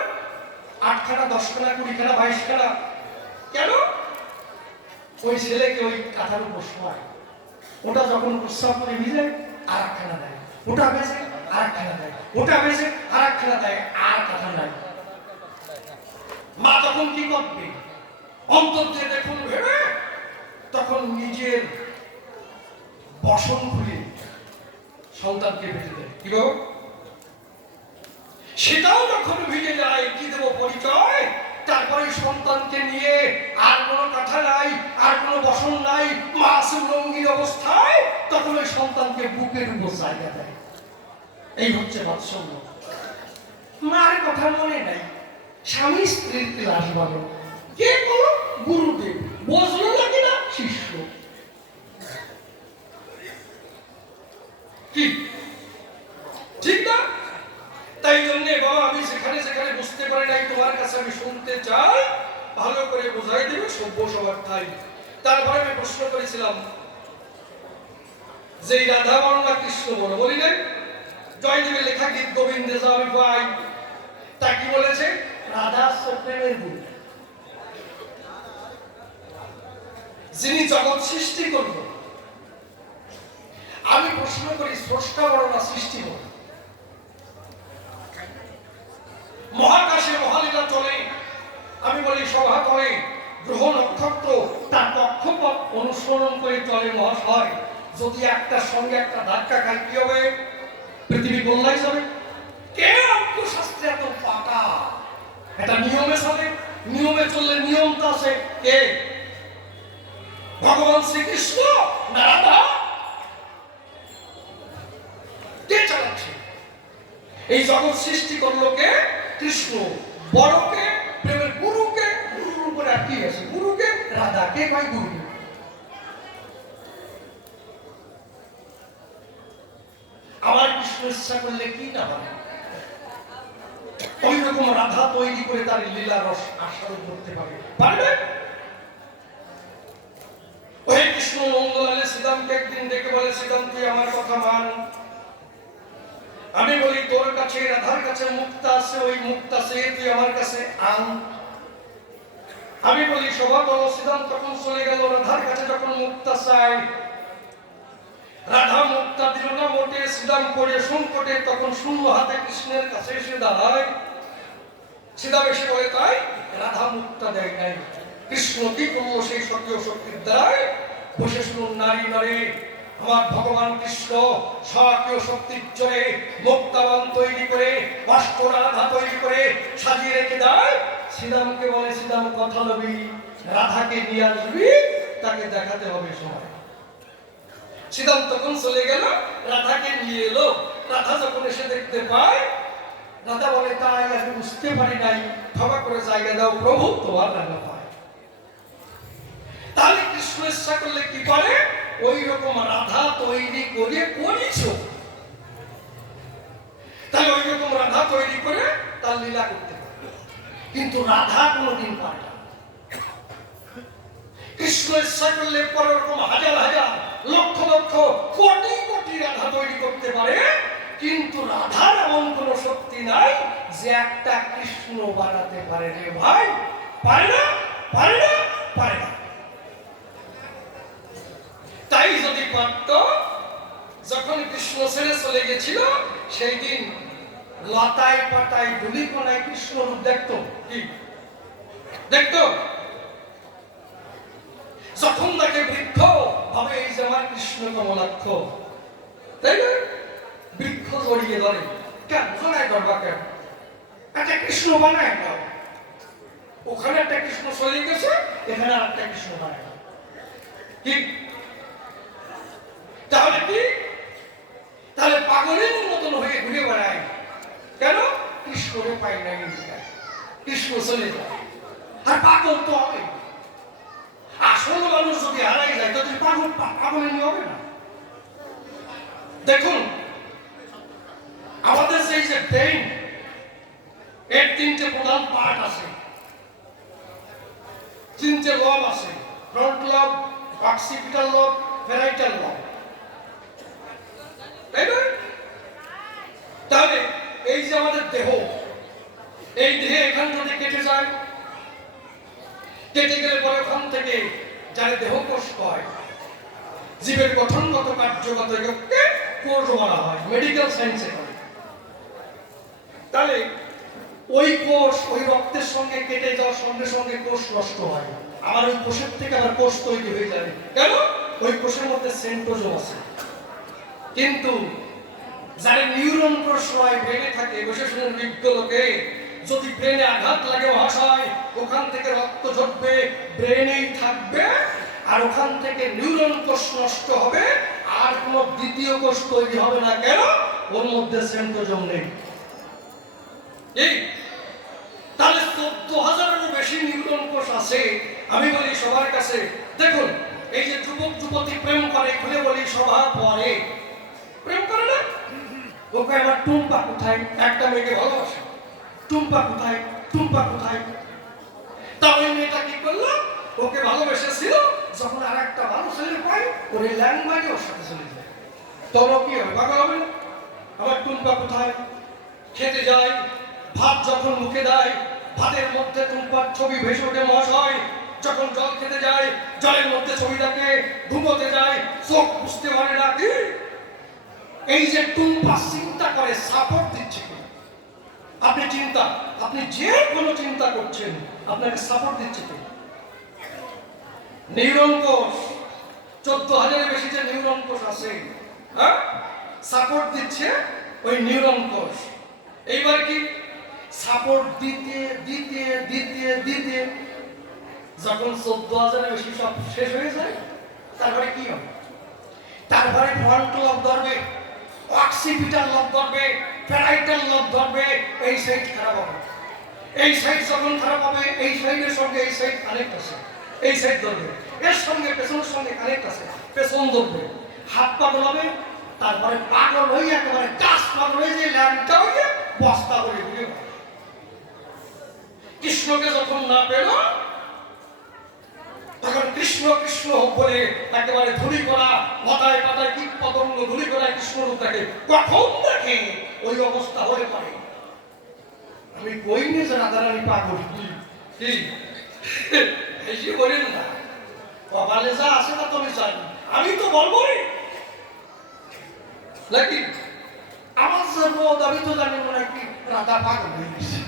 8খানা 10খানা 20খানা 22খানা। কেন? ওই ছেলেকে ওই কাঁথার উপর শোয়ায়, ওটা যখন প্রস্রাব করে ভিজে আর 1খানা দেয়, ওটা বেজে আর 1খানা দেয়, ওটা বেজে আর 1খানা দেয়, আর কাঁথা নাই। মা তখন কি করবে? অন্তর দিয়ে দেখুন ভেবে তখন নিজের বসন খুলে সন্তানকে বেঁধে দেয়। কি গো? সেটাও যখন ভিজে যায় কি দেব পরিচয়? তারপরে সন্তানকে নিয়ে আর কোনো কথা নাই, আর কোনো বসন নাই, মাসুম রঙ্গিন অবস্থায় তখন ওই সন্তানকে বুকের উপর জায়গা দেয়। এই হচ্ছে বাৎসল্য। মার কথা মনে নাই, স্বামী স্ত্রীর ক্লাস ভালো কে বলো? গুরুদেব। বুঝলো নাকি না? শিষ্য। কি ঠিক না? তাই জন্য বাবা আমি যেখানে যেখানে বুঝতে পারি নাই তোমার কাছে আমি শুনতে চাই, ভালো করে বোঝাই দেবে সভ্য সবার ঠাই। তারপরে আমি প্রশ্ন করেছিলাম যে রাধা বড় না কৃষ্ণ বড়, বলি নাই? জয়দেবের লেখা গীত গোবিন্দে যা আমি পাই, তা কি বলেছে? রাধা প্রেমের গুণ। যিনি জগৎ সৃষ্টি করল, আমি প্রশ্ন করি স্রষ্টা বড় না সৃষ্টি বড়? মহাকাশে মহালীলা চলে, আমি বলি সভা করে গ্রহ নক্ষত্র তার কক্ষপথ অনুসরণ করে চলে মহাশয়। যদি একটার সঙ্গে একটা ধাক্কা খায় কি হবে? পৃথিবী গোল্লাই যাবে। কে অঙ্কশাস্ত্রে এত পাকা? এটা নিয়মে চলে, নিয়মে চললে নিয়মটা আছে কে? ভগবান শ্রীকৃষ্ণ না রাধা? কে চালাচ্ছে? এই জগৎ সৃষ্টি করলো কে? কৃষ্ণ। বড়কে প্রেমের গুরুকে, গুরুর উপরে আর কি আছে? গুরুকে। রাধা কে কয়? গুরু। আমার কৃষ্ণ ইচ্ছা করলে কি না হয় ওই রকম রাধা তৈরি করে তার লীলা রস আস্বাদন করতে পারবে, পারবে? ওই কৃষ্ণ নন্দলালে সীতামকে একদিন ডেকে বলে, সীতাম তুই আমার কথা মান। আমি বলি তোর কাছে রাধার কাছে মুক্তা আছে, ওই মুক্তা সে তুই আমার কাছে আন। আমি বলি সভা করো। সীতাম তখন চলে গেল রাধার কাছে যখন মুক্তা চাই। রাধা মুক্তা দিল না মোটে, সীতাম পড়ে সংকটে তখন শূন্য হাতে কৃষ্ণের কাছে এসে দাঁড়ায়। সীতাম এসে বলে তাই রাধা মুক্তা দেয় নাই। কৃষ্ণ কি করলো সেই স্বকীয় শক্তির দ্বারায়? বসে শুনুন নারী নারী, আমার ভগবান কৃষ্ণ স্বকীয় শক্তির জোরে মুক্তাবান তৈরি করে, অষ্ট রাধা তৈরি করে সাজিয়ে রেখে দেয়। সীতামকে বলে সীতাম কথা লবি, রাধাকে নিয়ে আসবি, তাকে দেখাতে হবে সময়। সীতাম তখন চলে গেল, রাধাকে নিয়ে এলো। রাধা যখন এসে দেখতে পায়, রাধা বলে তাই আমি বুঝতে পারি নাই, ক্ষমা করে জায়গা দাও প্রভু, তোমার রাধা পায়। তাহলে কৃষ্ণ ইচ্ছা করলে কি করে? ওই রকম রাধা তৈরি করে করিস, তাহলে ওই রকম রাধা তৈরি করে তার লীলা করতে পারে। কিন্তু রাধা কোনোদিন পারে না। কৃষ্ণ ইচ্ছা করলে পরে রকম হাজার হাজার লক্ষ লক্ষ কোটি কোটি রাধা তৈরি করতে পারে, কিন্তু রাধার এমন কোন শক্তি নাই যে একটা কৃষ্ণ বানাতে পারে রে ভাই। পারে না, পারে না, পারে না। তাই যদি পারত, যখন কৃষ্ণ ছেড়ে চলে গেছিল সেই দিন লতায় পাতায় ধুলিকণায় কৃষ্ণ রূপ দেখতো। কি দেখতো? যখন তাকে বৃক্ষ ভাবে এই যে আমার কৃষ্ণ কমলাক্ষ, তাই না? বৃক্ষ জড়িয়ে ধরে। কেন জড়ায় ধরবা? কেন? একটা কৃষ্ণ বানায় দাও। ওখানে একটা কৃষ্ণ চলে গেছে, এখানে আর একটা কৃষ্ণ বানায় দাও। কি তাহলে কি? তাহলে পাগলের মতন হয়ে ঘুরে বেড়ায়। কেন? কৃষ্ণরে পাই নাই, কৃষ্ণ চলে যায়। আর পাগল তো হবে। হারাই যায় তো পাগল পাগলের নিয়ে হবে না। দেখুন আমাদের সেই যে ব্রেইন এর তিনটে প্রধান পার্ট আছে, তিনটে লব আছে, ফ্রন্ট লব, অক্সিপিটাল লব, প্যারাইটাল লব, তাই না? তাহলে এই যে আমাদের দেহ, এই দেহে এখান থেকে কেটে যায়, কেটে গেলে পরে ওখান থেকে যারা দেহ কোষ হয়, জীবের গঠনগত কার্যগত কোষ বলা হয়, মেডিকেল সায়েন্সে হয়। তাহলে ওই কোষ ওই রক্তের সঙ্গে কেটে যাওয়ার সঙ্গে সঙ্গে কোষ নষ্ট হয়, আবার ওই কোষের থেকে আবার কোষ তৈরি হয়ে যায়। কেন? ওই কোষের মধ্যে সেন্ট্রোজোম আছে। কিন্তু যারা নিউরন কোষ হয় ব্রেনে থাকে, বসে শুনেন বিজ্ঞ লোকে, যদি ব্রেনে আঘাত লাগে মহাশয়, ওখান থেকে রক্ত ঝরবে, ব্রেনেই থাকবে, আর ওখান থেকে নিউরন কোষ নষ্ট হবে, আর কোনো দ্বিতীয় কোষ তৈরি হবে না। কেন? ওর মধ্যে সেন্ট্রোজোম নেই। এই তাহলে 14,000-এরও বেশি নিউরন কোষ আছে। আমি বলি সবার কাছে, দেখুন এই যে যুবক যুবতী প্রেম করে, খুলে বলি সভা পরে প্রেম করে না, ওকে আমার টুম্পা কোথায়, একটা মেয়েকে ভালোবাসে, টুম্পা কোথায়, টুম্পা কোথায়। তা ওই মেয়েটা কি করলো, ওকে ভালোবেসেছিল, যখন আর একটা ভালো ছেলে পায় ওর ল্যাঙ্গুয়েজে ওর সাথে চলে যায়, তখন কি হবে, পাগল হবে না? আমার টুম্পা কোথায়, খেতে যায়, ভাত যখন মুখে দেয়, ভাতের মধ্যে টুম্পার ছবি ভেসে ওঠে মহাশয়, যখন জল খেতে যায়, জলের মধ্যে ছবি দেখে, ঘুমোতে যায়, চোখ বুঝতে পারে না। এই যে টুম্পা চিন্তা করে, সাপোর্ট দিচ্ছে কি? আপনি চিন্তা, আপনি যে কোনো চিন্তা করছেন, আপনাকে সাপোর্ট দিচ্ছে কি? নিউরন কোষ, 14,000-এর বেশি যে নিউরন কোষ আছে, হ্যাঁ, সাপোর্ট দিচ্ছে ওই নিউরন কোষ। এইবার কি সাপোর্ট দিতে দিতে দিতে দিতে যখন 14,000-এর বেশি সব শেষ হয়ে যায়, তারপরে কি হবে? তারপরে ফ্রন্ট লব ধরবে, অক্সিপিটাল লব ধরবে, প্যারাইটাল লব ধরবে, এই সাইড খারাপ হবে। এই সাইড যখন খারাপ হবে, এই সাইডের সঙ্গে এই সাইড কানেক্ট আছে, এই সাইড ধরবে, এর সঙ্গে পেছনের সঙ্গে কানেক্ট আছে, পেছন ধরবে, হাত পাগল হবে, তারপরে পাগল হয়ে একেবারে গাছ পাগল হয়ে যে ল্যাংটা হয়ে বস্তা করে ঘুরে। কৃষ্ণকে যখন না পেল, তখন কৃষ্ণ কৃষ্ণ বলে একেবারে ধুলি করা, মাথায় পাতায় কীট পতঙ্গ ধুলি করা কৃষ্ণ রূপটাকে কখন দেখে ওই অবস্থা হয়ে পারে। আমি কইনি যে রাধারানী পাগল, কি বেশি বলেন না, কপালে যা আছে না তুমি জানি, আমি তো বলবোই নাকি আমার জন্য। আমি তো জানি মনে হয় কি রাধা পাগল হয়ে গেছে,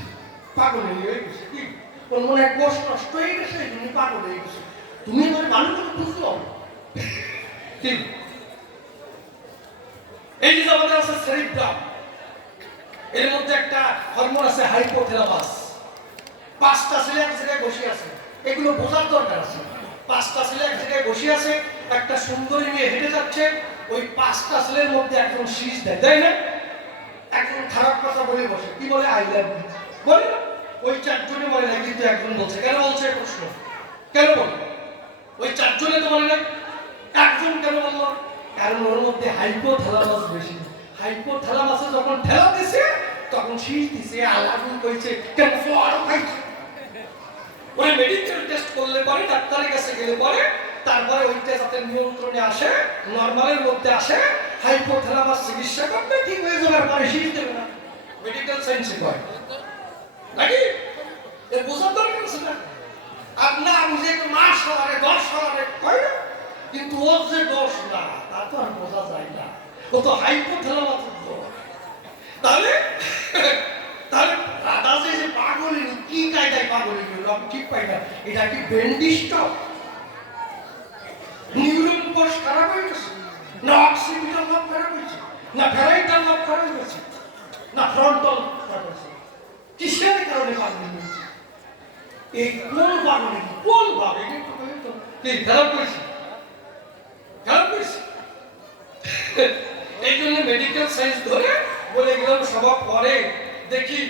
পাগল হয়ে গেছে, কি ওর মনে হয় কোষ নষ্ট হয়ে গেছে, এই জন্য পাগল হয়ে গেছে। তুমি আমার ভালো করে বুঝলো কি? এই যে আমাদের আছে সেরিব্রাম, এর মধ্যে একটা হরমোন আছে হাইপোথ্যালামাস। 5টা ছেলে এক জায়গায় বসে আছে, এগুলো বোঝার দরকার আছে। 5টা ছেলে এক জায়গায় বসে আছে, একটা সুন্দরী মেয়ে হেঁটে যাচ্ছে, ওই 5টা ছেলের মধ্যে একজন শীষ দেয়, তাই না? একজন খারাপ কথা বলে বসে, কি বলে, আই লাভ ইউ বলে না? ওই 4 জনে বলে না, কিন্তু একজন বলছে। কেন বলছে প্রশ্ন, কেন বলে? ওই 4 জনে তো বলে না, একজন কেন বললো? কারণ ওর মধ্যে হাইপোথ্যালামাস বেশি। হাইপোথ্যালামাসে যখন ঠেলা দিছে, তখন শীষ দিছে, আলাগুন কইছে, কেন ফোয়ারও খাইছে। ওরা মেডিকেল টেস্ট করলে পরে, ডাক্তারের কাছে গেলে পরে, তারপরে ওইটা যাতে নিয়ন্ত্রণে আসে, নরমালের মধ্যে আসে, হাইপোথ্যালামাস চিকিৎসা করবে, ঠিক হয়ে যাবে, পরে শীষ দেবে না। মেডিকেল সায়েন্সে কয় নাকি? এর বোঝার দরকার আছে না? আপনার বুঝে মাস সালারে 10 সালারে কয় না, কিন্তু ওর যে দোষ না, তা তো আর বোঝা যায় না, ও তো হাইপোথ্যালামাসের দোষ। তাহলে তাহলে রাধা যে পাগলিনী, কি কায়দায় পাগলিনী হলো আমি ঠিক পাই না। এটা কি বেন্ডিস্ট, নিউরন কোষ খারাপ হয়ে গেছে, না অক্সিপিটাল লব খারাপ হয়েছে, না প্যারাইটাল লব খারাপ হয়েছে, না ফ্রন্টাল খারাপ হয়েছে? কিসের কারণে পাগলিনী হয়েছে? এই কোন পাগলিনী, কোন ভাবে কি খারাপ হয়েছে, খারাপ হয়েছে? এই জন্য মেডিকেল সায়েন্স ধরে বলে গেলাম সভা পরে, দেখি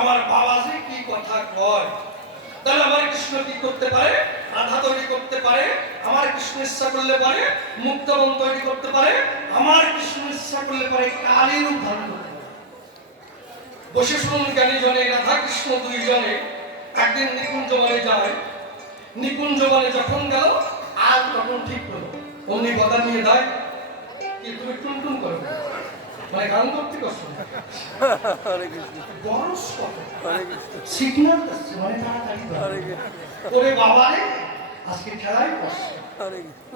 আমার বাবাজি কি কথা কয়। তাহলে আমার কৃষ্ণ কি করতে পারে, রাধা তৈরি করতে পারে, আমার কৃষ্ণ কৃষ্ণ ইচ্ছা করলে পারে মুক্তাবন তৈরি করতে পারে, আমার কৃষ্ণ ইচ্ছা করলে পারে কালীর রূপ ধারণ করতে পারে। বসে শুনুন জ্ঞানী জনে, রাধা কৃষ্ণ দুইজনে একদিন নিকুঞ্জ বনে যায়। নিকুঞ্জ বনে যখন গেল আর তখন ঠিক হলো, অমনি গদা নিয়ে দেয় কি তুমি টুনটুন করো, মানে গান করতে করছো হরে কৃষ্ণ বরস কত হরে কৃষ্ণ সিগন্যাল দিচ্ছে, মানে তাড়াতাড়ি দাও। হরে কৃষ্ণ ওরে বাবারে আজকে খেলাই করছে। হরে কৃষ্ণ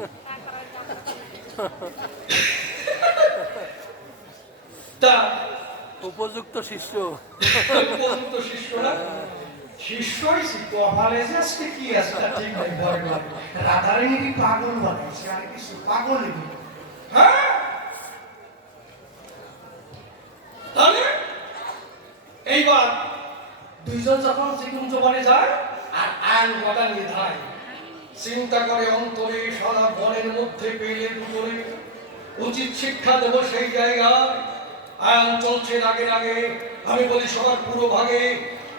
তা উপযুক্ত শিষ্য উপযুক্ত শিষ্যরা শিষ্যই কপালে যে আজকে কি আছে তা ঠিক নাই, ভয় লাগে। রাধারানী পাগল বানাইছে, আর কিছু পাগল হ্যাঁ। তাহলে এইবার দুইজন যখন শ্রীকুঞ্জ বনে যায় আর আয়ন গদা নিয়ে ধায়, চিন্তা করে অন্তরে সারা বনের মধ্যে পেলে দুপুরে উচিত শিক্ষা দেবো সেই জায়গায়। আয়ন চলছে রাগে রাগে, আমি বলি সবার পুরো ভাগে।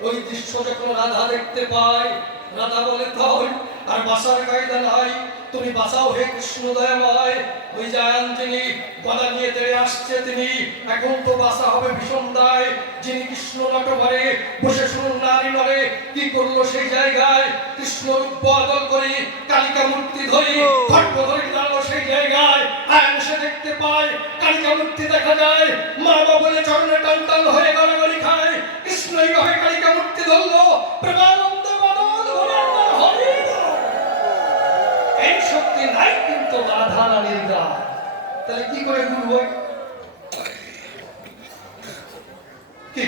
ওই দৃশ্য যখন রাধা দেখতে পায়, রাধা বলে তাই আর বাসার কায়দা নাই, তুমি বাঁচাও হে কৃষ্ণ দয়াময়। ওই জায়ান যিনি গদা নিয়ে তেড়ে আসছে তিনি, এখন তো বাসা হবে ভীষণ দায়। যিনি কৃষ্ণ নটভরে বসে শুনুন নারী নরে, কি করলো সেই জায়গায়। কৃষ্ণ রূপ বদল করে কালিকা মূর্তি ধরি খড়্গ ধরে দাঁড়ালো সেই জায়গায়। আয়ন সে দেখতে পায় কালিকা মূর্তি দেখা যায়, মা বাবা বলে চরণে টান টান হয়ে গড়াগড়ি খায়। কৃষ্ণই হয়ে কালিকা মূর্তি ধরলো, প্রেমানন্দ বদল হরে হরে। এই শক্তি নাই কিন্তু রাধা রানীর গায়, তাহলে কি করে ঘুরবো? কি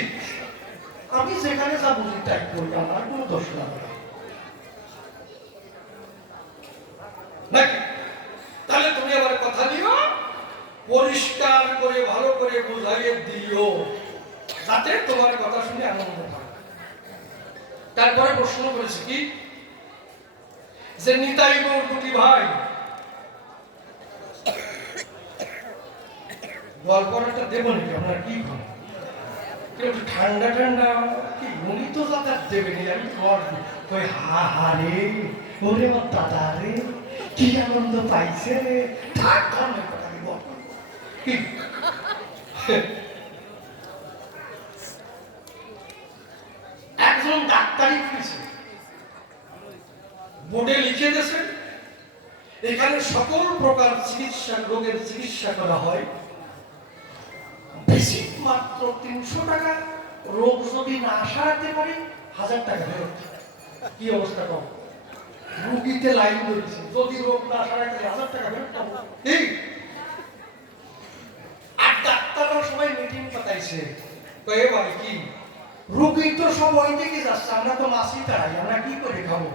আমি যেখানে যা বুঝি তাই করি, আমার কোনো দোষ লাগে নাকি? তাহলে তুমি আমার কথা দিও, পরিষ্কার করে ভালো করে বুঝাইয়ে দিও, যাতে তোমার কথা শুনে আনন্দ পায়। তারপরে প্রশ্ন করেছে কি যে নিতাই গৌর দুটি ভাই, গল্পটা দেবো নাকি আপনার কি একটু ঠান্ডা ঠান্ডা কি উনি তো যাতায়াত দেবেনি, আমি কই হা হা রে ওরে আমার দাদা রে কি আনন্দ পাইছে রে, থাক ধর্মের কথা কি বল কি। একজন ডাক্তারি ফিরেছে, বোর্ডে লিখে দিয়েছে এখানে সকল প্রকার চিকিৎসা রোগের চিকিৎসা করা হয়, বেশি মাত্র 300 টাকা, রোগ যদি না সারাতে পারি 1000 টাকা ফেরত। কি অবস্থা কম, রুগীতে লাইন ধরেছে, যদি রোগ না সারাতে 1000 টাকা ফেরত পাবো। এই আর ডাক্তাররা সবাই মিটিং পাতাইছে, কয়ে ভাই কি রুগী তো সব ওই দিকে যাচ্ছে, আমরা তো মাসি তাড়াই, আমরা কি করে খাবো?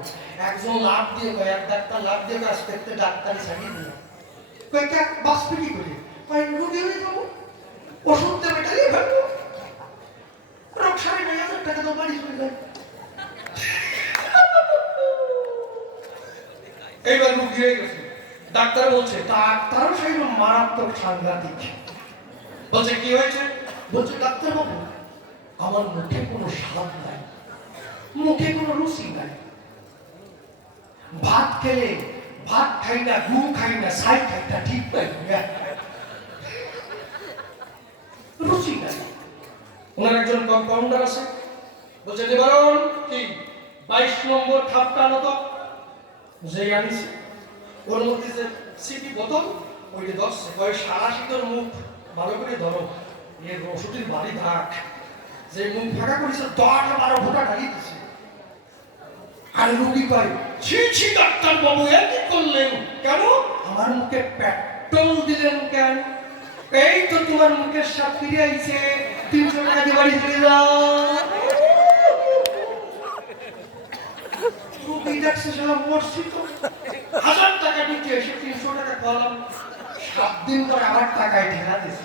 একজন লাভ দিয়ে কয়, এক ডাক্তার লাভ দিয়ে কাজ করতে ডাক্তারি ছাড়িয়ে দিল, কয় কে বাঁচবে কি করে? কয় রুগী হয়ে যাবো, ওষুধ দেবে টালিয়ে ফেলবো, রোগ সাড়ে 9,000 টাকা তো বাড়ি চলে যায়। এইবার রুগী হয়ে গেছে, ডাক্তার বলছে, ডাক্তারও সেই মারাত্মক সাংঘাতিক। বলছে কি হয়েছে? বলছে ডাক্তার বাবু আমার মুখে কোনো স্বাদ নাই, মুখে কোনো রুচি নাই, ভাত খেলে ভাত খাই না, গু খাই না, ছাই খাই না, ঠিক পাই রুচি নাই। ওনার একজন কম্পাউন্ডার আছে, বলছে নিবারণ কি 22 নম্বর খাপটা আনো তো, যে আনিছে ওর মধ্যে যে সিটি বোতল ওইটা ধরছে, কয় সারা শীতর মুখ ভালো করে ধরো, এর ওষুধের বাড়ি থাক, যে মুখ ফাঁকা করেছে 10-12 ফোঁটা ঢালি দিছে। আর রুগী পাই ছি ছি ডাক্তার বাবু এ কি করলেন? কেন আমার মুখে পেট্রোল দিলেন কেন? এই তো তোমার মুখের স্বাদ ফিরে আইছে, 300 টাকা দিয়ে বাড়ি চলে যাও। রুগী ডাকছে সারা মরছি তো, 1000 টাকা দিতে এসে 300 টাকা পালাম, 7 দিন পরে আবার টাকায় ঢেলা দিছে।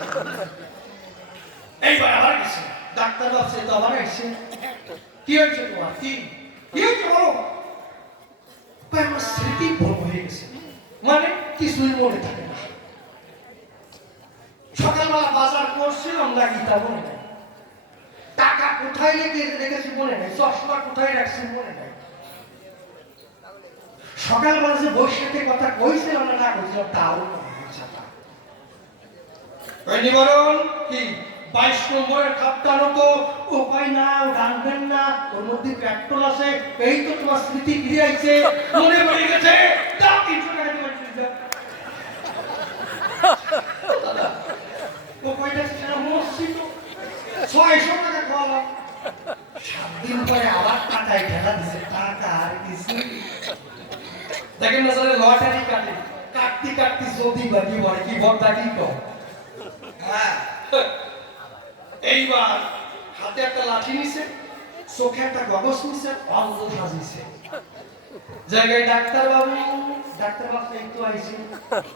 এইবার আবার গেছে ডাক্তার ভাবছে তো আবার আইসে, কি হয়েছে তোমার? কি হয়েছে বলো? আমার স্মৃতি ভুল হয়ে গেছে, মানে কিছুই মনে থাকে না। সকালবেলা বাজার করছিলাম নাকি তা মনে নাই, টাকা কোথায় রেখেছি মনে নাই, চশমা কোথায় রাখছি মনে নাই, সকালবেলা যে বসে কথা কইছিল না কইছিল তাও ওই নিবারণ কি 22 নম্বরের খাপটানো তো উপায় না রাখবেন না ওর মধ্যে পেট্রোল আছে এই তো তোমার স্মৃতি ফিরে আইছে মনে পড়ে গেছে দাও 300 টাকা দিতে পারছিস দাদা উপায়টা সেটা মসজিদ 600 টাকা খাওয়ালাম 7 দিন পরে আবার টাকায় ঢেলা দিছে টাকা আর কিছু দেখেন না স্যার লটারি কাটতে কাটতে যদি বাজি বলে কি বড়টা কি কর হ্যাঁ এইবার হাতে একটা লাঠি নিছে চোখে একটা গগস নিছে অঙ্গ সাজিছে জায়গায় ডাক্তার বাবু একটু আইছে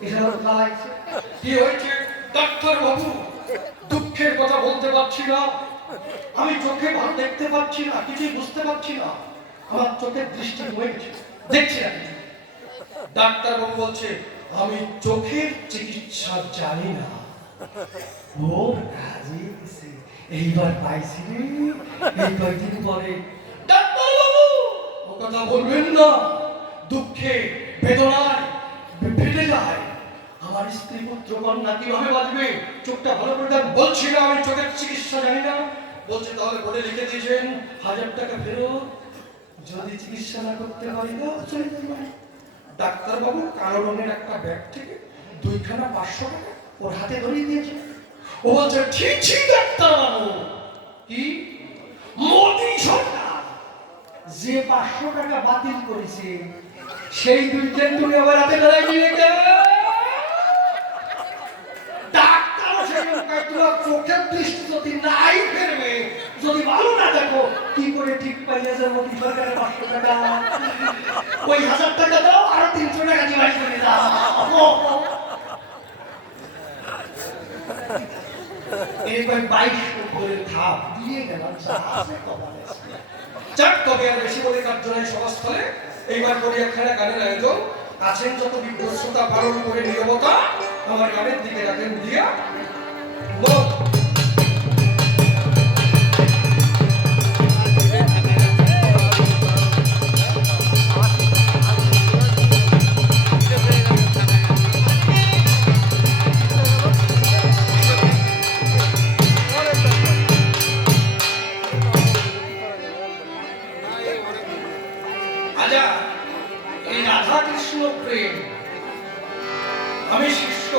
এসব লাগাইছে কি হয়েছে ডাক্তার বাবু দুঃখের কথা বলতে পারছি না আমি চোখে ভালো দেখতে পাচ্ছি না কিছুই বুঝতে পারছি না আমার চোখের দৃষ্টি হয়ে গেছে দেখছি না ডাক্তার বাবু বলছে আমি চোখের চিকিৎসা জানি না ওর কাজে এইবার পাইছি রে এই কয়েকদিন পরে ডাক্তার বাবু ও কথা বলবেন না দুঃখে বেদনায় ফেটে যায় আমার স্ত্রী পুত্র কন্যা কিভাবে বাঁচবে চোখটা ভালো করে দেন বলছি না আমি চোখের চিকিৎসা জানি না বলছে তাহলে বলে লিখে দিয়েছেন 1000 টাকা ফেরত যদি চিকিৎসা না করতে পারি না চলে যাবে ডাক্তার বাবু কালো রঙের একটা ব্যাগ থেকে 2খানা 500 টাকা ওর হাতে ধরিয়ে দিয়েছে ও বলছে ঠিক ডাক্তার বাবু কি মোদি সরকার যে 500 টাকা বাতিল করেছে সেই 2 তুমি আবার হাতে ধরাই নিয়ে গেলে ডাক্তার সেই তোমার চোখের দৃষ্টি যদি নাই ফেরবে যদি ভালো না দেখো কি করে ঠিক পাইয়াছে মোদি সরকারের 500 টাকা ওই 1000 টাকা দাও আর 300 টাকা ডিভাইড করে দাও এরপর 22 নম্বরের ধাপ দিয়ে গেলাম চার কবে আর বেশি বলে কার্যালয় সভাস্থলে এইবার করি একখানা গানের আয়োজন আছেন যত বিপ্রস্ততা পালন করে নিরবতা আমার গানের দিকে রাখেন দিয়া আমি শিষ্য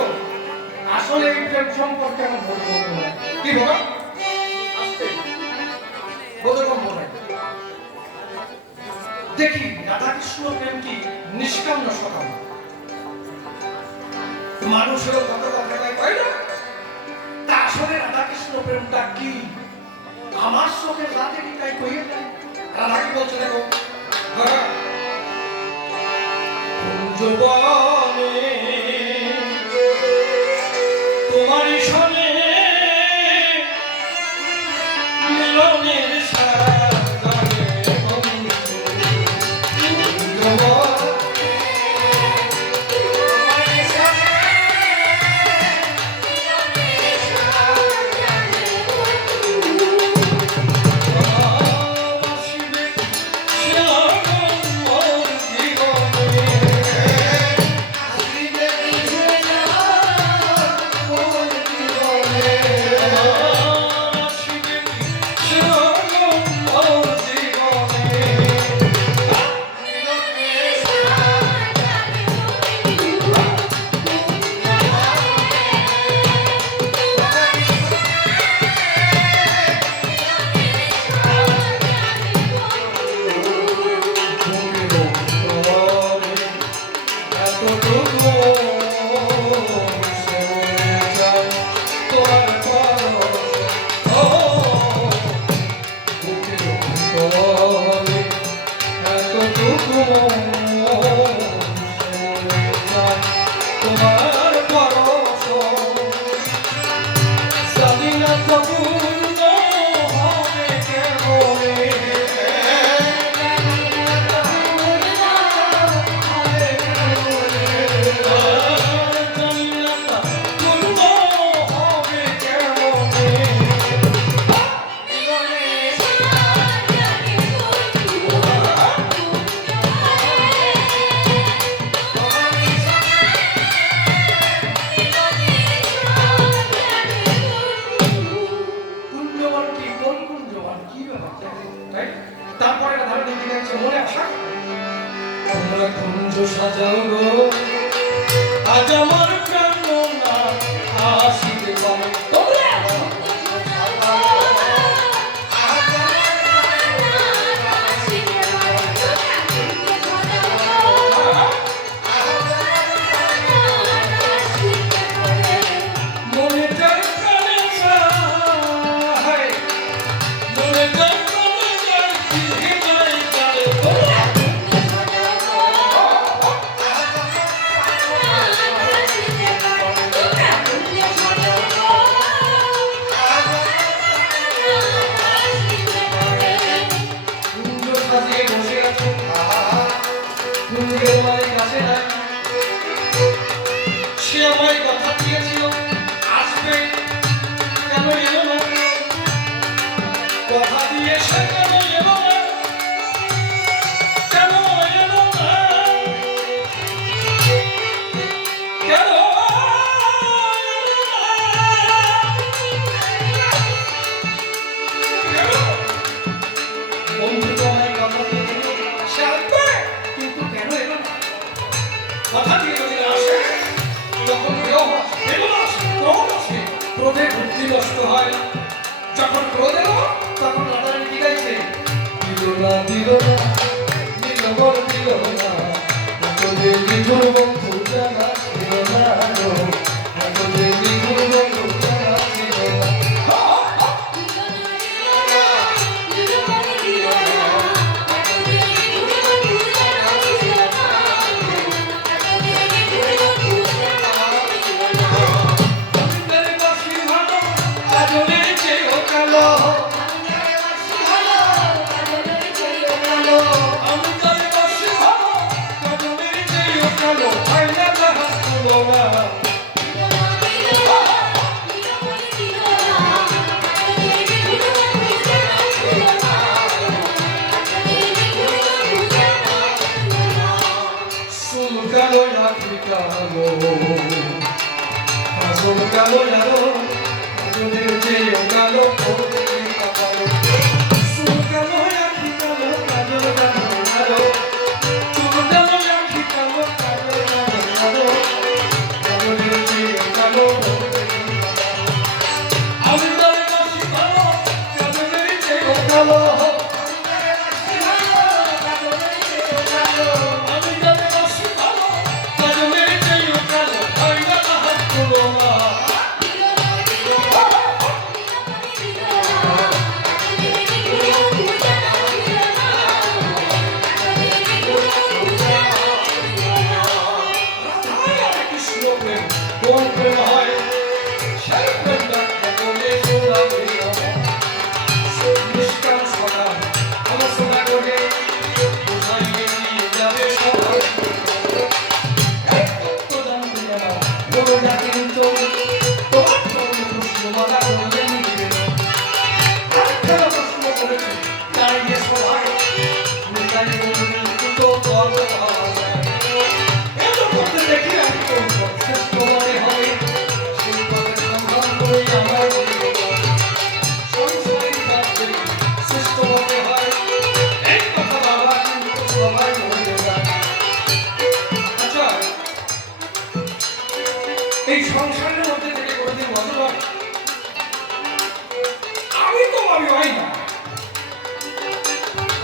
আসলে এই প্রেম সম্পর্কে আমার বলবো কি বাবা আসতে বোধকম বলে দেখি রাধাকৃষ্ণ প্রেম কি নিষ্কাম্য সকাম মানুষেরও কত কথা পাই না তা আসলে রাধাকৃষ্ণ প্রেমটা কি আমার চোখে রাতে কি তাই কইয়ে যায় রাধা কি বলছে দেখো জবানে তোমারই শোনে মিলনের সাগরে যখন ক্রোধ এলো তখন রাধারানী কি গাইছে? দিল না নীলবর দিল না, তোদের নিঠুর বন্ধু জানা ছিল না গো, তোদের নিঠুর বন্ধু জানা ছিল না। এই সংসারের মধ্যে থেকে কোনোদিন মজা হয়? আমি তো আমি হয় না।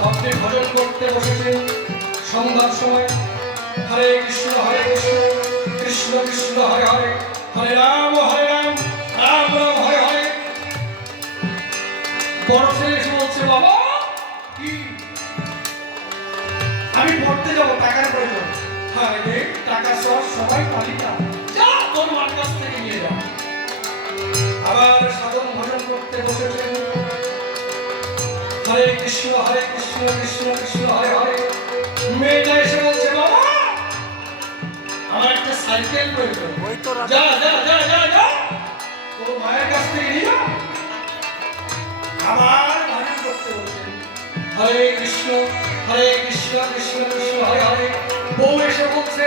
আপনি ভজন করতে বসেছেন সন্ধ্যার সময়, হরে কৃষ্ণ কৃষ্ণ কৃষ্ণ হরে হরে, হরে রাম রাম রাম হরে হরে। বড় ছেলে এসে বলছে, বাবা কি আমি পড়তে যাবো, টাকার প্রয়োজন। হ্যাঁ রে, টাকা সবাই পালি না, যা তোর মার কাছ থেকে নিয়ে যা। আবার সাধন ভজন করতে বসেছেন, হরে কৃষ্ণ কৃষ্ণ কৃষ্ণ হরে হরে। মেয়েটা এসে বলছে, বাবা আমার একটা সাইকেল প্রয়োজন, যা যা যা যা যা তোর মায়ের কাছ থেকে নিয়ে যা। আবার ভজন করতে বলছেন, হরে কৃষ্ণ কৃষ্ণ কৃষ্ণ হরে হরে। বউ এসে বলছে,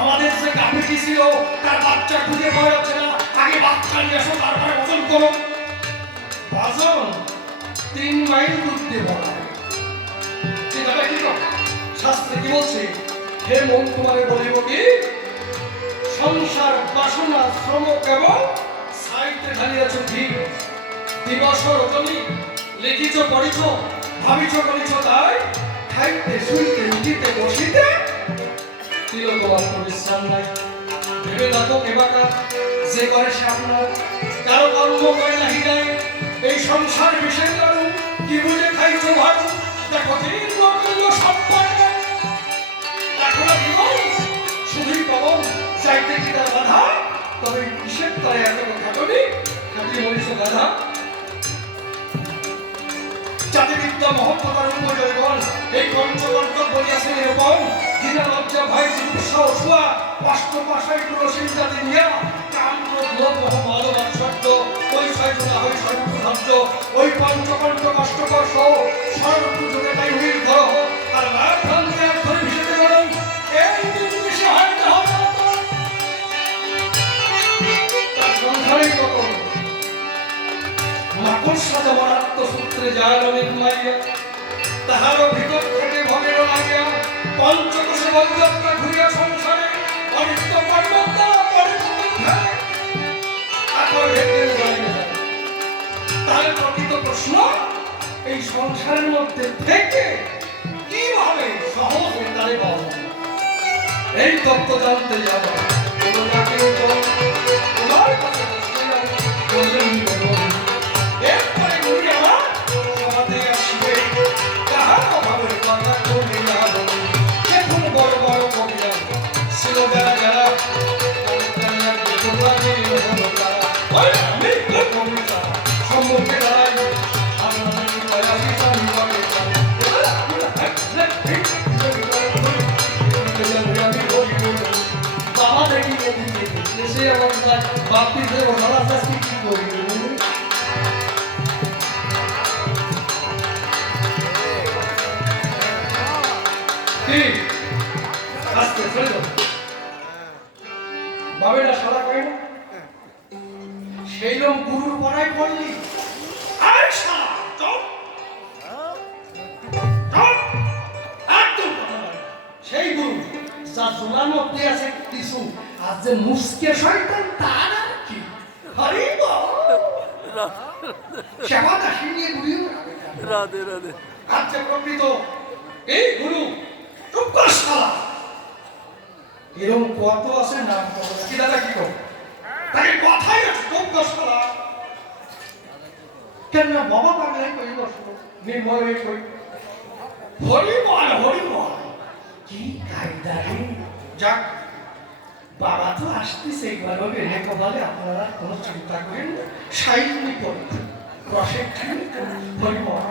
আমাদের যে গাভীটি ছিল তার বাচ্চা খুঁজে পাওয়া যাচ্ছে না, আগে বাচ্চা নিয়ে এসো, তারপরে ভজন করো। ভজন 3 মাইল দুধ দিয়ে বলা হয়। শাস্ত্রে কি বলছে? হে মন তোমারে বলিব কি, সংসার বাসনা শ্রম কেবল সাইতে ঢালিয়াছ কি, দিবস রজনী লিখিছ করিছ, ভাবিছ করিছ তাই, খাইতে শুইতে উঠিতে বসিতে দিল তোমার পরিশ্রম নাই। ভেবে দেখো কেবাকা যে করে সে আপনার, কারো কর্ম করে নাহি যায়। এই সংসার বিষয় কারু কি বুঝে খাইছ ভালো, দেখো দিন করল সব পায় না। দেখো না জীবন শুধুই পাবন, চাইতে কি তার বাধা, তবে কিসের তাই এত খাটনি, খাটি মনীষ গাধা। জাতিবিদ্যা মহত্বতার উপযোগন, এই পঞ্চকর্ত বলিয়াছে নিরূপণ। ঘৃণা লজ্জা ভয় চিকিৎসা অসুয়া, অষ্ট পাশায় তুলসী জাতি নিয়া, কাম ক্রোধ লোভ মোহ মদ মাৎসর্য, ওই ছয়জনা হয় সর্বধার্য। ওই পঞ্চকর্ত কষ্টকর সহ সর্বপুজোকে তাই হুইল ধরো, আর রাত ভ্রান্তি এক ধরে ভিসেতে গরম, এই নির্বিষে হয় না হয় না তার সংসারের কত মাকড়সা যেমন আত্মসূত্রে যায় রমিক মাইয়া, তাহারও ভিতর থেকে ভগের লাগিয়া পঞ্চকোষে বলযাত্রা ঘুরিয়া সংসারে অনিত্য পর্বতা পরিবর্তন তার প্রকৃত সংসারের মধ্যে থেকে কিভাবে সহজে তারে পাওয়া যায়? এই তত্ত্ব জানতে যাব তোমাকে তোমার কাছে বললেন এরপরে ঘুরে আমার সমাধি আসবে তাহার অভাবের কথা করবে না এখন বড় বড় কবিরা ছিল যারা যারা সম্মুখে দাঁড়াই বাবা দেখি এসে আমার বাপি দেব সারা শাস্তি কি করি কি আস্তে চলে যাও বাবেরা সারা করে না সেই রকম গুরুর পড়াই পড়লি আর সারা চল চল একদম কথা বলে সেই গুরু যা জোলার মধ্যে আছে কিছু আর যে মুসকে শয়তান তার আর কি হরি বল সেবা দাসী নিয়ে ঘুরিও রাধে রাধে আচ্ছা প্রকৃত এই গুরু চুপ কর শালা এরকম কত আছে নাম কি দাদা কি কর তাকে কথাই আছে চুপ কর শালা কেন না বাবা পাগলাই কই বসো নির্মল হয়ে কই হরি বল কি কায়দা রে যাক বাবা তো আসতেছে একবার হবে রেখো বলে আপনারা কোনো চিন্তা করেন সাইনি করুন রসে ঠিক হরি বল